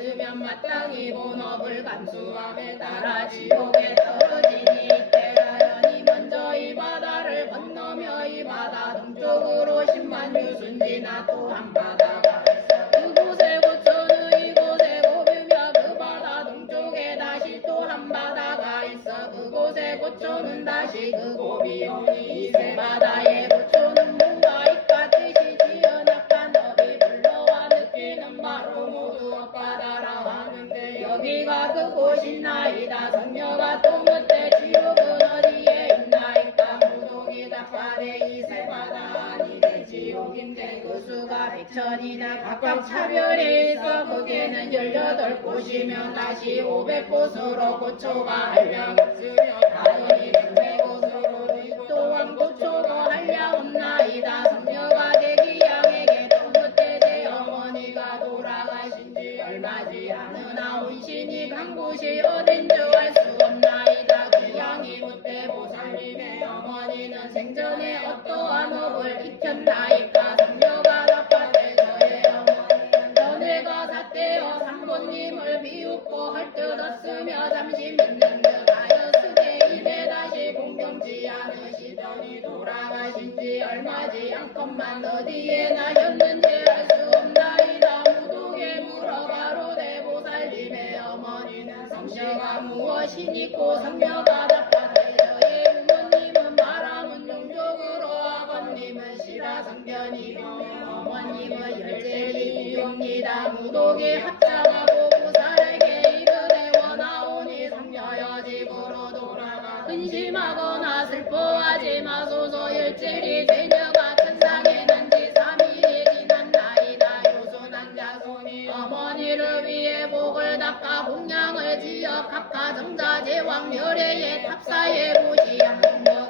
없으면 마땅히 본업을 감수함에 따라 지옥에 떨어지니 이때라여니 먼저 이 바다를 건너며 이 바다 동쪽으로 10만 유순지나 또 한 바다가 있어 그곳에 고초는 이곳에 고비며 그 바다 동쪽에 다시 또 한 바다가 있어 그곳에 고초는 다시 그 고비오니 이 세 바다의 고초는 뭔가 이같듯이 지은 악한 업이 불러와 느끼는 바로 모두 엇바다라 하는데 여기가 그곳이나이다 성녀가 또 묻되 지옥은 어디에 있나이까 무독이 답하되 이 세 바다 아니되 지옥인데 그 수가 백천이나 각각 차별이 있어 거기에는 18곳이며 다시 500곳으로 고초가 한량 없으며 다행히 그 곳으로 또한 고초도 한량 없나이다 성녀가 대기 양에게 또 묻되 제 어머니가 돌아가신 지 얼마지 않으나 혼신이 간 곳이 어딘 줄 알 수 없나이다 그 양이 묻되 보살님의 어머니는 생전에 어떠한 업을 익혔나이까 성녀가 답하되 저의 어머니는 전에가 삿대어 삼본님을 비웃고 헐뜯었으며 잠시 믿는 듯 하였으되 이제 다시 공경치 않으시더니 돌아가신 지 얼마지 않건만 어디에 나셨는지 알 수 없나이다 무독에 물어가로되 보살님의 어머니는 성씨가 무엇이니고 성녀가 답하되 저의 부모님은 바람은 종족으로 아버님은 시라성견이며 어머님은 열제이옵니다 무독에 합장하고 보살에게 이르되 원하오니 성녀여 집으로 돌아가 근심하거나 슬퍼하지 마소서 일제리 죄녀가 천상에 난지 3일이 지났나이다 요순한 자손이 어머니를 위해 복을 닦아 공양을 지어 각가 정자 제왕 멸회의 탑사에 보시하는 것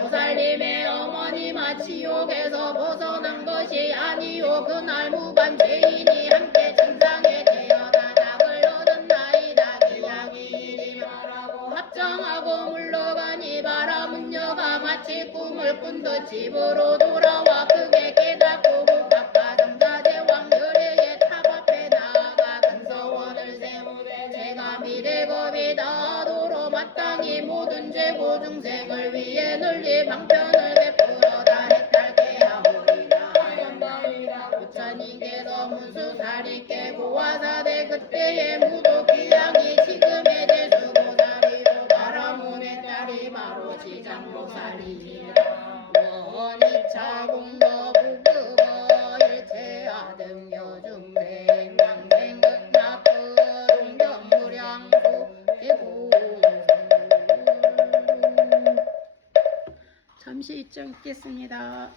보살님의 어머니마 지옥에서 벗어난 것이 아니오 그날 무관 죄인이 함께 천상에 되어다 낙을 얻었나이다 기양이 이리 말하고 합장하고 물러가니 바라문녀가 마치 꿈을 꾼 듯 집으로 돌아와 크게 깨닫고 복각과 정자 제왕 멸회의 탑 앞에 나아가 근서원을 세우되 제가 미래겁이 다하도록 마땅히 모든 죄고 중생을 위해 널리 방편을 베풀어다 해탈케 하오리라 하였나이다 부처님께서 문수살이 깨고 와사대 그때의 무도 기양이 지금의 대수고사리요 바라문의 딸이 바로 지장보살이니라 원이차 공거 부급어 일체하등 여중생 망생극 나쁘 동경무량부 대고 잠시 입장 있겠습니다.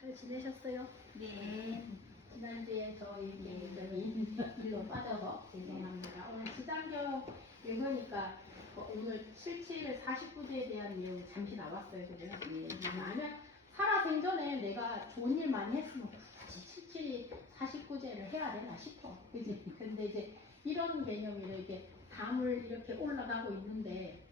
잘 지내셨어요? 네. 지난주에 저희 일로 빠져서 죄송합니다. 오늘 지장경 읽으니까 오늘 77 49제에 대한 내용이 잠시 나왔어요. 그죠? 나는 살아생전에 내가 좋은 일 많이 했으면 굳이 77 49제를 해야 되나 싶어. 그지? 근데 이제 이런 개념으로 이렇게 담을 이렇게 올라가고 있는데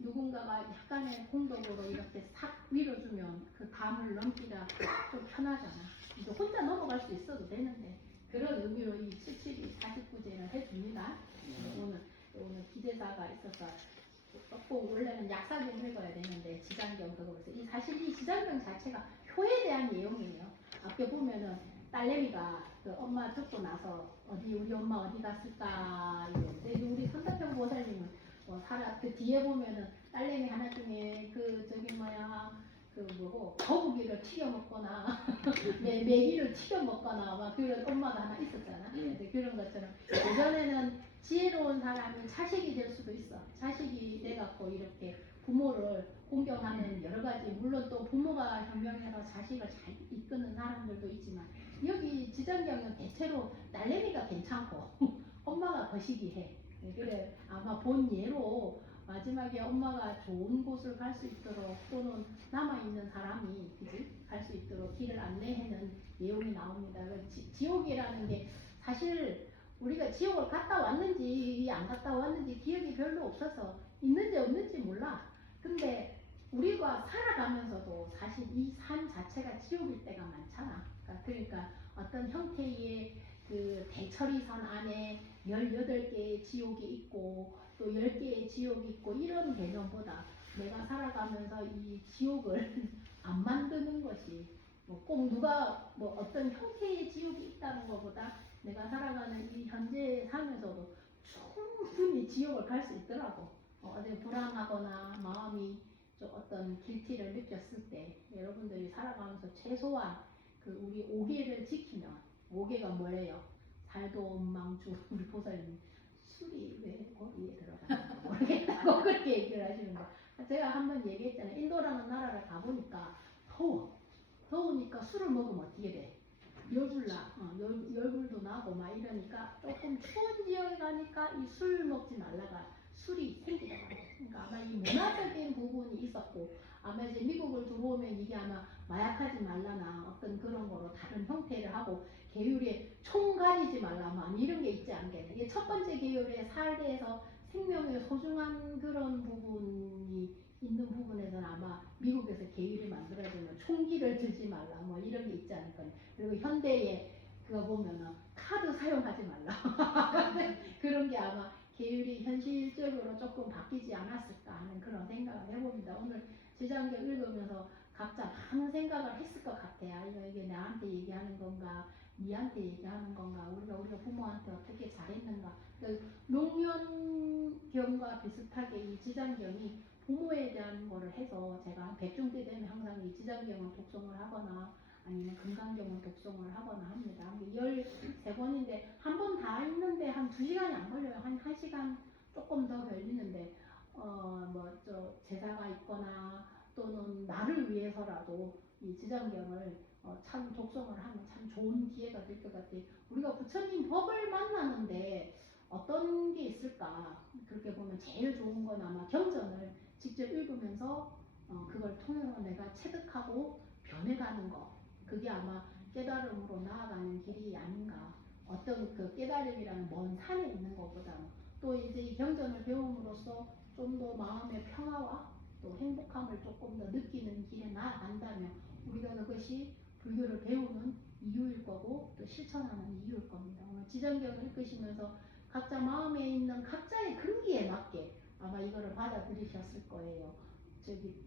누군가가 약간의 공덕으로 이렇게 싹 밀어주면 그 담을 넘기가 좀 편하잖아. 이제 혼자 넘어갈 했는데 그런 의미로 이 77이 49제를 해줍니다. 오늘 기재사가 있어서 조금 원래는 약사경 읽어야 되는데 지장경 그거 보세요. 사실 이 지장경 자체가 효에 대한 내용이에요. 앞에 보면은 딸내미가 그 엄마 죽고 나서 우리 엄마 어디 갔을까 이랬는데 우리 선다평 보살님은 그 뒤에 보면은 딸내미 하나 중에 그 저기 뭐야 그 뭐고 거북이를 튀겨 먹거나 메기를 튀겨 먹거나 막 그런 엄마가 하나 있었잖아. 그런 것처럼 예전에는 지혜로운 사람이 자식이 될 수도 있어. 자식이 돼갖고 이렇게 부모를 공경하는 여러 가지 물론 또 부모가 현명해서 자식을 잘 이끄는 사람들도 있지만 여기 지장경은 대체로 딸내미가 괜찮고 엄마가 거시기해. 그래 아마 본 예로 마지막에 엄마가 좋은 곳을 갈 수 있도록 또는 남아있는 사람이 갈 수 있도록 길을 안내하는 내용이 나옵니다. 지옥이라는 게 사실 우리가 지옥을 갔다 왔는지 안 갔다 왔는지 기억이 별로 없어서 있는지 없는지 몰라. 근데 우리가 살아가면서도 사실 이 삶 자체가 지옥일 때가 많잖아. 그러니까 어떤 형태의 그 대처리선 안에 18개의 지옥이 있고 또 10개의 지옥이 있고 이런 개념보다 내가 살아가면서 이 지옥을 안 만드는 것이 꼭 누가 어떤 형태의 지옥이 있다는 것보다 내가 살아가는 이 현재 삶에서도 충분히 지옥을 갈 수 있더라고. 어제 불안하거나 마음이 좀 어떤 길티를 느꼈을 때 여러분들이 살아가면서 최소한 그 우리 5개를 지키면 5개가 뭐래요? 살도 망주 우리 보살님 술이 왜 거기에 들어가는지 모르겠다고 그렇게 얘기를 하시는 거. 제가 한번 얘기했잖아요. 인도라는 나라를 가보니까 더우니까 술을 먹으면 어떻게 돼? 열불도 나고 막 이러니까 조금 추운 지역에 가니까 이 술 먹지 말라가 술이 생기더라고요. 그러니까 아마 이 문화적인 부분이 있었고 아마 이제 미국을 들어오면 이게 아마 마약하지 말라나 어떤 그런 거로 다른 형태를 하고 계율에 총 가리지 말라 뭐 이런 게 있지 않겠냐. 이게 첫 번째 계율의 살대에서 생명의 소중한 그런 부분이 있는 부분에서는 아마 미국에서 계율이 만들어지면 총기를 들지 말라 뭐 이런 게 있지 않을까. 그리고 현대에 그거 보면은 카드 사용하지 말라 그런 게 아마 계율이 현실적으로 조금 바뀌지 않았을까 하는 그런 생각을 해봅니다. 오늘 지장경 읽으면서 각자 많은 생각을 했을 것 같아요. 이게 나한테 얘기하는 건가 니한테 얘기하는 건가 우리가 부모한테 어떻게 잘했는가. 농연경과 비슷하게 이 지장경이 부모에 대한 거를 해서 제가 한 100중 때 되면 항상 이 지장경을 독송을 하거나 아니면 금강경을 독송을 하거나 합니다. 13번인데 한 번 다 읽는데 한 2시간이 안 걸려요. 한 1시간 조금 더 걸리는데 제사가 있거나 또는 나를 위해서라도 이 지장경을 참 독송을 하면 참 좋은 기회가 될 것 같아요. 우리가 부처님 법을 만나는데 어떤 게 있을까? 그렇게 보면 제일 좋은 건 아마 경전을 직접 읽으면서 그걸 통해서 내가 체득하고 변해가는 거. 그게 아마 깨달음으로 나아가는 길이 아닌가. 어떤 그 깨달음이라는 먼 산에 있는 것보다는 또 이제 이 경전을 배움으로써 좀 더 마음의 평화와 또 행복함을 조금 더 느끼는 길에 나아간다면 우리가 그것이 불교를 배우는 이유일 거고 또 실천하는 이유일 겁니다. 오늘 지장경을 읽으시면서 각자 마음에 있는 각자의 근기에 맞게 아마 이거를 받아들이셨을 거예요.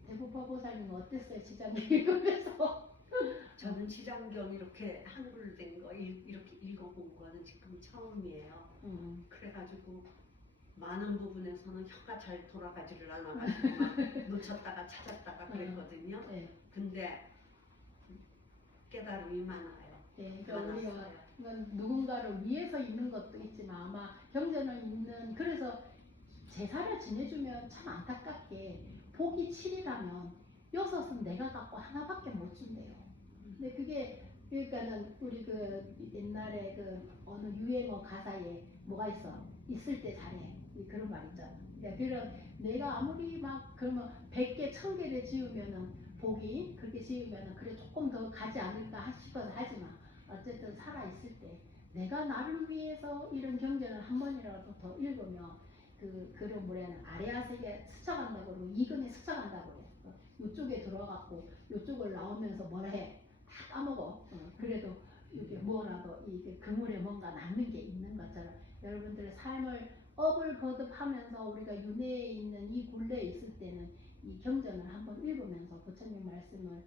대부파보살님은 어땠어요? 지장경 읽으면서? 저는 지장경 이렇게 한글된 거 이렇게 읽어본 거는 지금 처음이에요. 그래가지고 많은 부분에서는 혀가 잘 돌아가지를 않아가지고 막 놓쳤다가 찾았다가 그랬거든요. 네. 근데 깨달음이 많아요. 네, 그러니까 우리가 누군가를 위해서 있는 것도 있지만 아마 경전을 읽는 그래서 제사를 지내주면 참 안타깝게 복이 7이라면 6은 내가 갖고 하나밖에 못 준대요. 근데 그게 그러니까는 우리 그 옛날에 그 어느 유행어 가사에 뭐가 있을 때 잘해 그런 말 있잖아. 그러니까 그런 내가 아무리 막 그러면 100개 1000개를 지으면은 복이 그렇게 지으면은 그래 조금 더 가지 않을까 싶어서 하지만 어쨌든 살아 있을 때 내가 나를 위해서 이런 경전을 한 번이라도 더 읽으면 그런 뭐냐면 아래아세계 스쳐간다고 그러고 이근에 스쳐간다고 그래. 이쪽에 들어갔고 이쪽을 나오면서 뭐라 해? 다 까먹어. 그래도 이게 누워라도 이 그물에 뭔가 남는 게 있는 것처럼 여러분들의 삶을 업을 거듭하면서 우리가 윤회에 있는 이 굴레에 있을 때는 이 경전을 한번 읽으면서 부처님 말씀을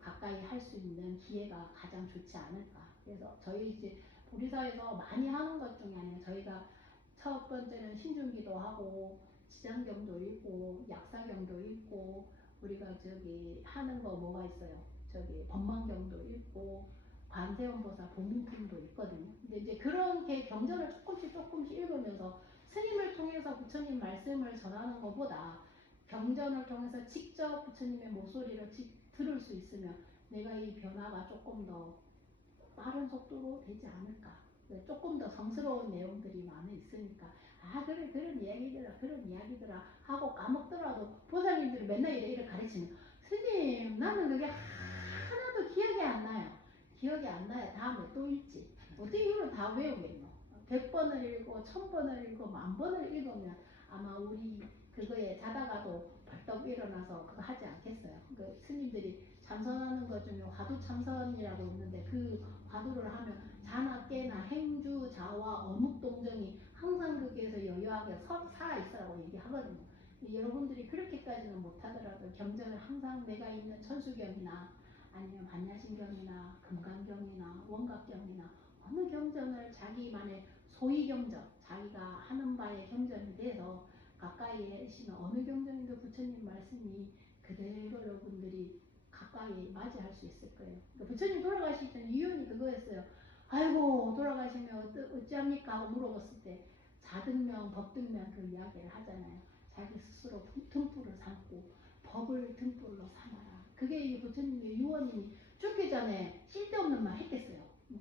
가까이 할 수 있는 기회가 가장 좋지 않을까. 그래서 저희 이제 보리사에서 많이 하는 것 중에 하나는 저희가 첫 번째는 신중기도 하고 지장경도 읽고 약사경도 읽고 우리가 저기 하는 거 뭐가 있어요? 저기 법망경도 읽고 관세음보살 보문품도 있거든요. 근데 이제 그렇게 경전을 조금씩 읽으면서 스님을 통해서 부처님 말씀을 전하는 것보다 경전을 통해서 직접 부처님의 목소리를 들을 수 있으면 내가 이 변화가 조금 더 빠른 속도로 되지 않을까. 조금 더 성스러운 내용들이 많이 있으니까 그래 그런 이야기들아 하고 까먹더라도 보살님들이 맨날 이래 가르치면 스님 나는 그게 하나도 기억이 안 나요. 기억이 안 나야 다음에 또 읽지. 어떻게 이걸 다 외우겠노. 100번을 읽고 1000번을 읽고 10,000번을 읽으면 아마 우리 그거에 자다가도 벌떡 일어나서 그거 하지 않겠어요. 그 스님들이 참선하는 것 중에 화두 참선이라고 있는데 그 화두를 하면 자나 깨나 행주 자와 어묵동정이 항상 거기에서 여유하게 살아있으라고 얘기하거든요. 여러분들이 그렇게까지는 못하더라도 경전을 항상 내가 있는 천수경이나 아니면 반야신경이나 금강경이나 원각경이나 어느 경전을 자기만의 소위 경전, 자기가 하는 바의 경전이 돼서 가까이에 계시는 어느 경전인도 부처님 말씀이 그대로 여러분들이 가까이 맞이할 수 있을 거예요. 그러니까 부처님 돌아가시던 이유는 그거였어요. 아이고 돌아가시면 어찌합니까 하고 물어봤을 때 자등명 법등명 그 이야기를 하잖아요. 자기 스스로 등불을 삼고 법을 등불로 삼아라. 그게 이 부처님의 유언이 죽기 전에 쓸데없는 말 했겠어요.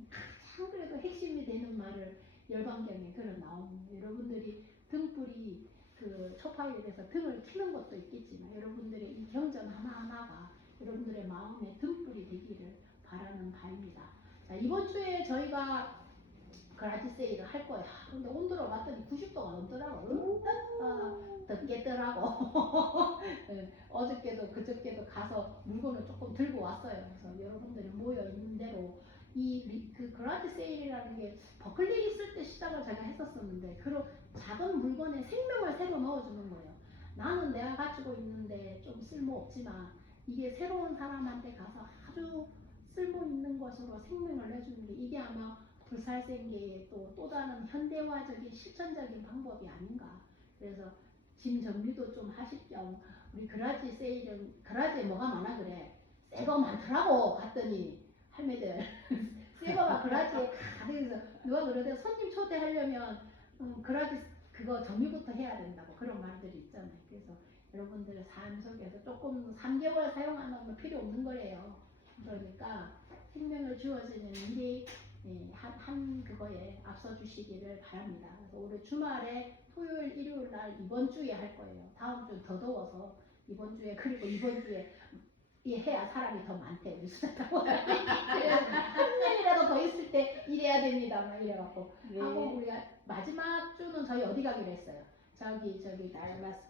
가장 그래도 핵심이 되는 말을 열반경에 글을 나옵니다. 여러분들이 등불이 그 초파일에서 등을 켜는 것도 있겠지만 여러분들의 이 경전 하나하나가 여러분들의 마음에 등불이 되기를 바라는 바입니다. 자, 이번 주에 저희가 그라지 세일을 할 거예요. 근데 온도를 봤더니 90도가 넘더라고. 덥겠더라고. 네, 어저께도 그저께도 가서 물건을 조금 들고 왔어요. 그래서 여러분들이 모여 있는 대로 그 그라지 세일이라는 게 버클리 있을 때 시작을 제가 했었었는데 그런 작은 물건에 생명을 새로 넣어주는 거예요. 나는 내가 가지고 있는데 좀 쓸모 없지만 이게 새로운 사람한테 가서 아주 쓸모 있는 것으로 생명을 내주는 게 이게 아마 불살생계의 또 다른 현대화적인 실천적인 방법이 아닌가. 그래서 짐 정리도 좀 하실 겸 우리 그라지 세일은 그라지에 뭐가 많아 그래. 새거 많더라고 갔더니 할매들 새거가 그라지에 가득해서 누가 그러대 손님 초대하려면 그라지 그거 정리부터 해야 된다고 그런 말들이 있잖아요. 그래서 여러분들의 삶 속에서 조금 3개월 사용하는 건 필요 없는 거래요. 그러니까 생명을 주어지는 일이 한 그거에 앞서 주시기를 바랍니다. 그래서 올해 주말에 토요일, 일요일 날 이번 주에 할 거예요. 다음 주 더 더워서 이번 주에 그리고 이번 주에 해야 사람이 더 많대. 우리 수다타고 한 명이라도 더 있을 때 일해야 됩니다. 막 이래갖고 네. 하고 우리가 마지막 주는 저희 어디 가기로 했어요. 저기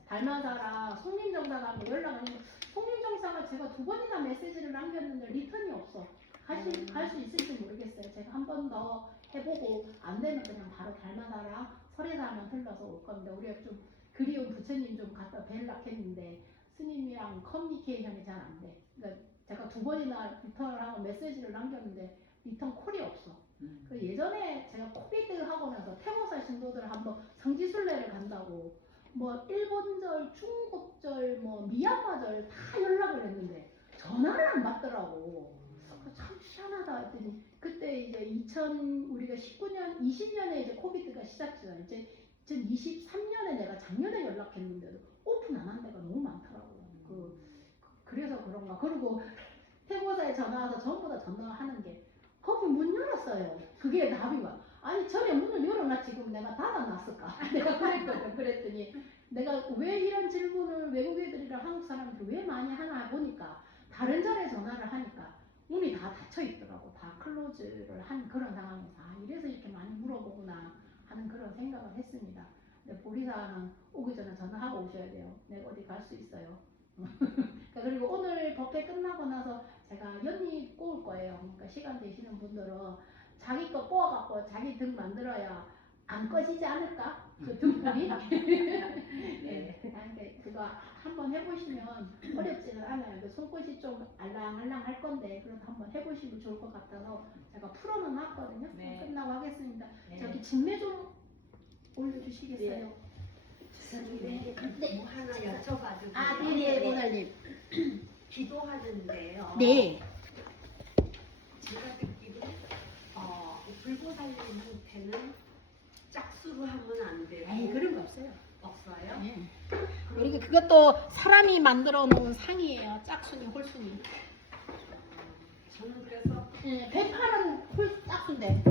달마사랑 송림정사가 연락을 했는데 송림정사가 제가 2번이나 메시지를 남겼는데 리턴이 없어. 갈 수 있을지 모르겠어요. 제가 한 번 더 해보고 안 되면 그냥 바로 달마사랑 설해사만 들러서 올 겁니다. 우리가 좀 그리운 부처님 좀 갖다 뵐락 했는데 스님이랑 커뮤니케이션이 잘 안 돼. 그러니까 제가 2번이나 리턴을 하고 메시지를 남겼는데 리턴 콜이 없어. 그 예전에 제가 코비드 하고 나서 태모사 신도들 한번 성지순례를 간다고 뭐 일본절, 중국절, 뭐 미얀마절 다 연락을 했는데 전화를 안 받더라고. 참 희한하다 했더니 그때 이제 우리가 19년, 20년에 이제 코비드가 시작되잖아요. 이제 2023년에 내가 작년에 연락했는데도 오픈 안 한 데가 너무 많더라고. 그래서 그런가. 그리고 태고사에 전화 와서 전부 다 전화하는 게 거기 문 열었어요. 그게 답이야. 아니 전에 문을 열어놨지 그럼 내가 닫아놨을까? 내가 그랬거든. 그랬더니 내가 왜 이런 질문을 외국 애들이랑 한국 사람들이 왜 많이 하나 보니까 다른 절에 전화를 하니까 문이 다 닫혀 있더라고. 다 클로즈를 한 그런 상황에서 이래서 이렇게 많이 물어보구나 하는 그런 생각을 했습니다. 근데 보리사는 오기 전에 전화하고 오셔야 돼요. 내가 어디 갈 수 있어요. 그리고 오늘 법회 끝나고 나서 제가 연잎 꼬을 거예요. 그러니까 시간 되시는 분들은 자기 거 꼬아갖고 자기 등 만들어야 안 꺼지지 않을까? 그 등불이? 네. 근데 그거 한번 해보시면 어렵지는 않아요. 그 손끝이 좀 알랑알랑 할 건데 그래도 한번 해보시면 좋을 것 같아서 제가 풀어는 놨거든요. 네. 끝나고 하겠습니다. 네. 저기 진매 좀 올려주시겠어요? 네. 뭐 하나 여쭤봐도 아, 돼요? 네네, 보살님. 기도하는데요. 네. 제가 듣기로 불보살님한테는 짝수로 하면 안 되고 에이, 그런 거 없어요. 없어요? 네. 그리고 그것도 사람이 만들어 놓은 상이에요. 짝순이, 홀순이. 저는 그래서 네, 108은 홀 짝순데.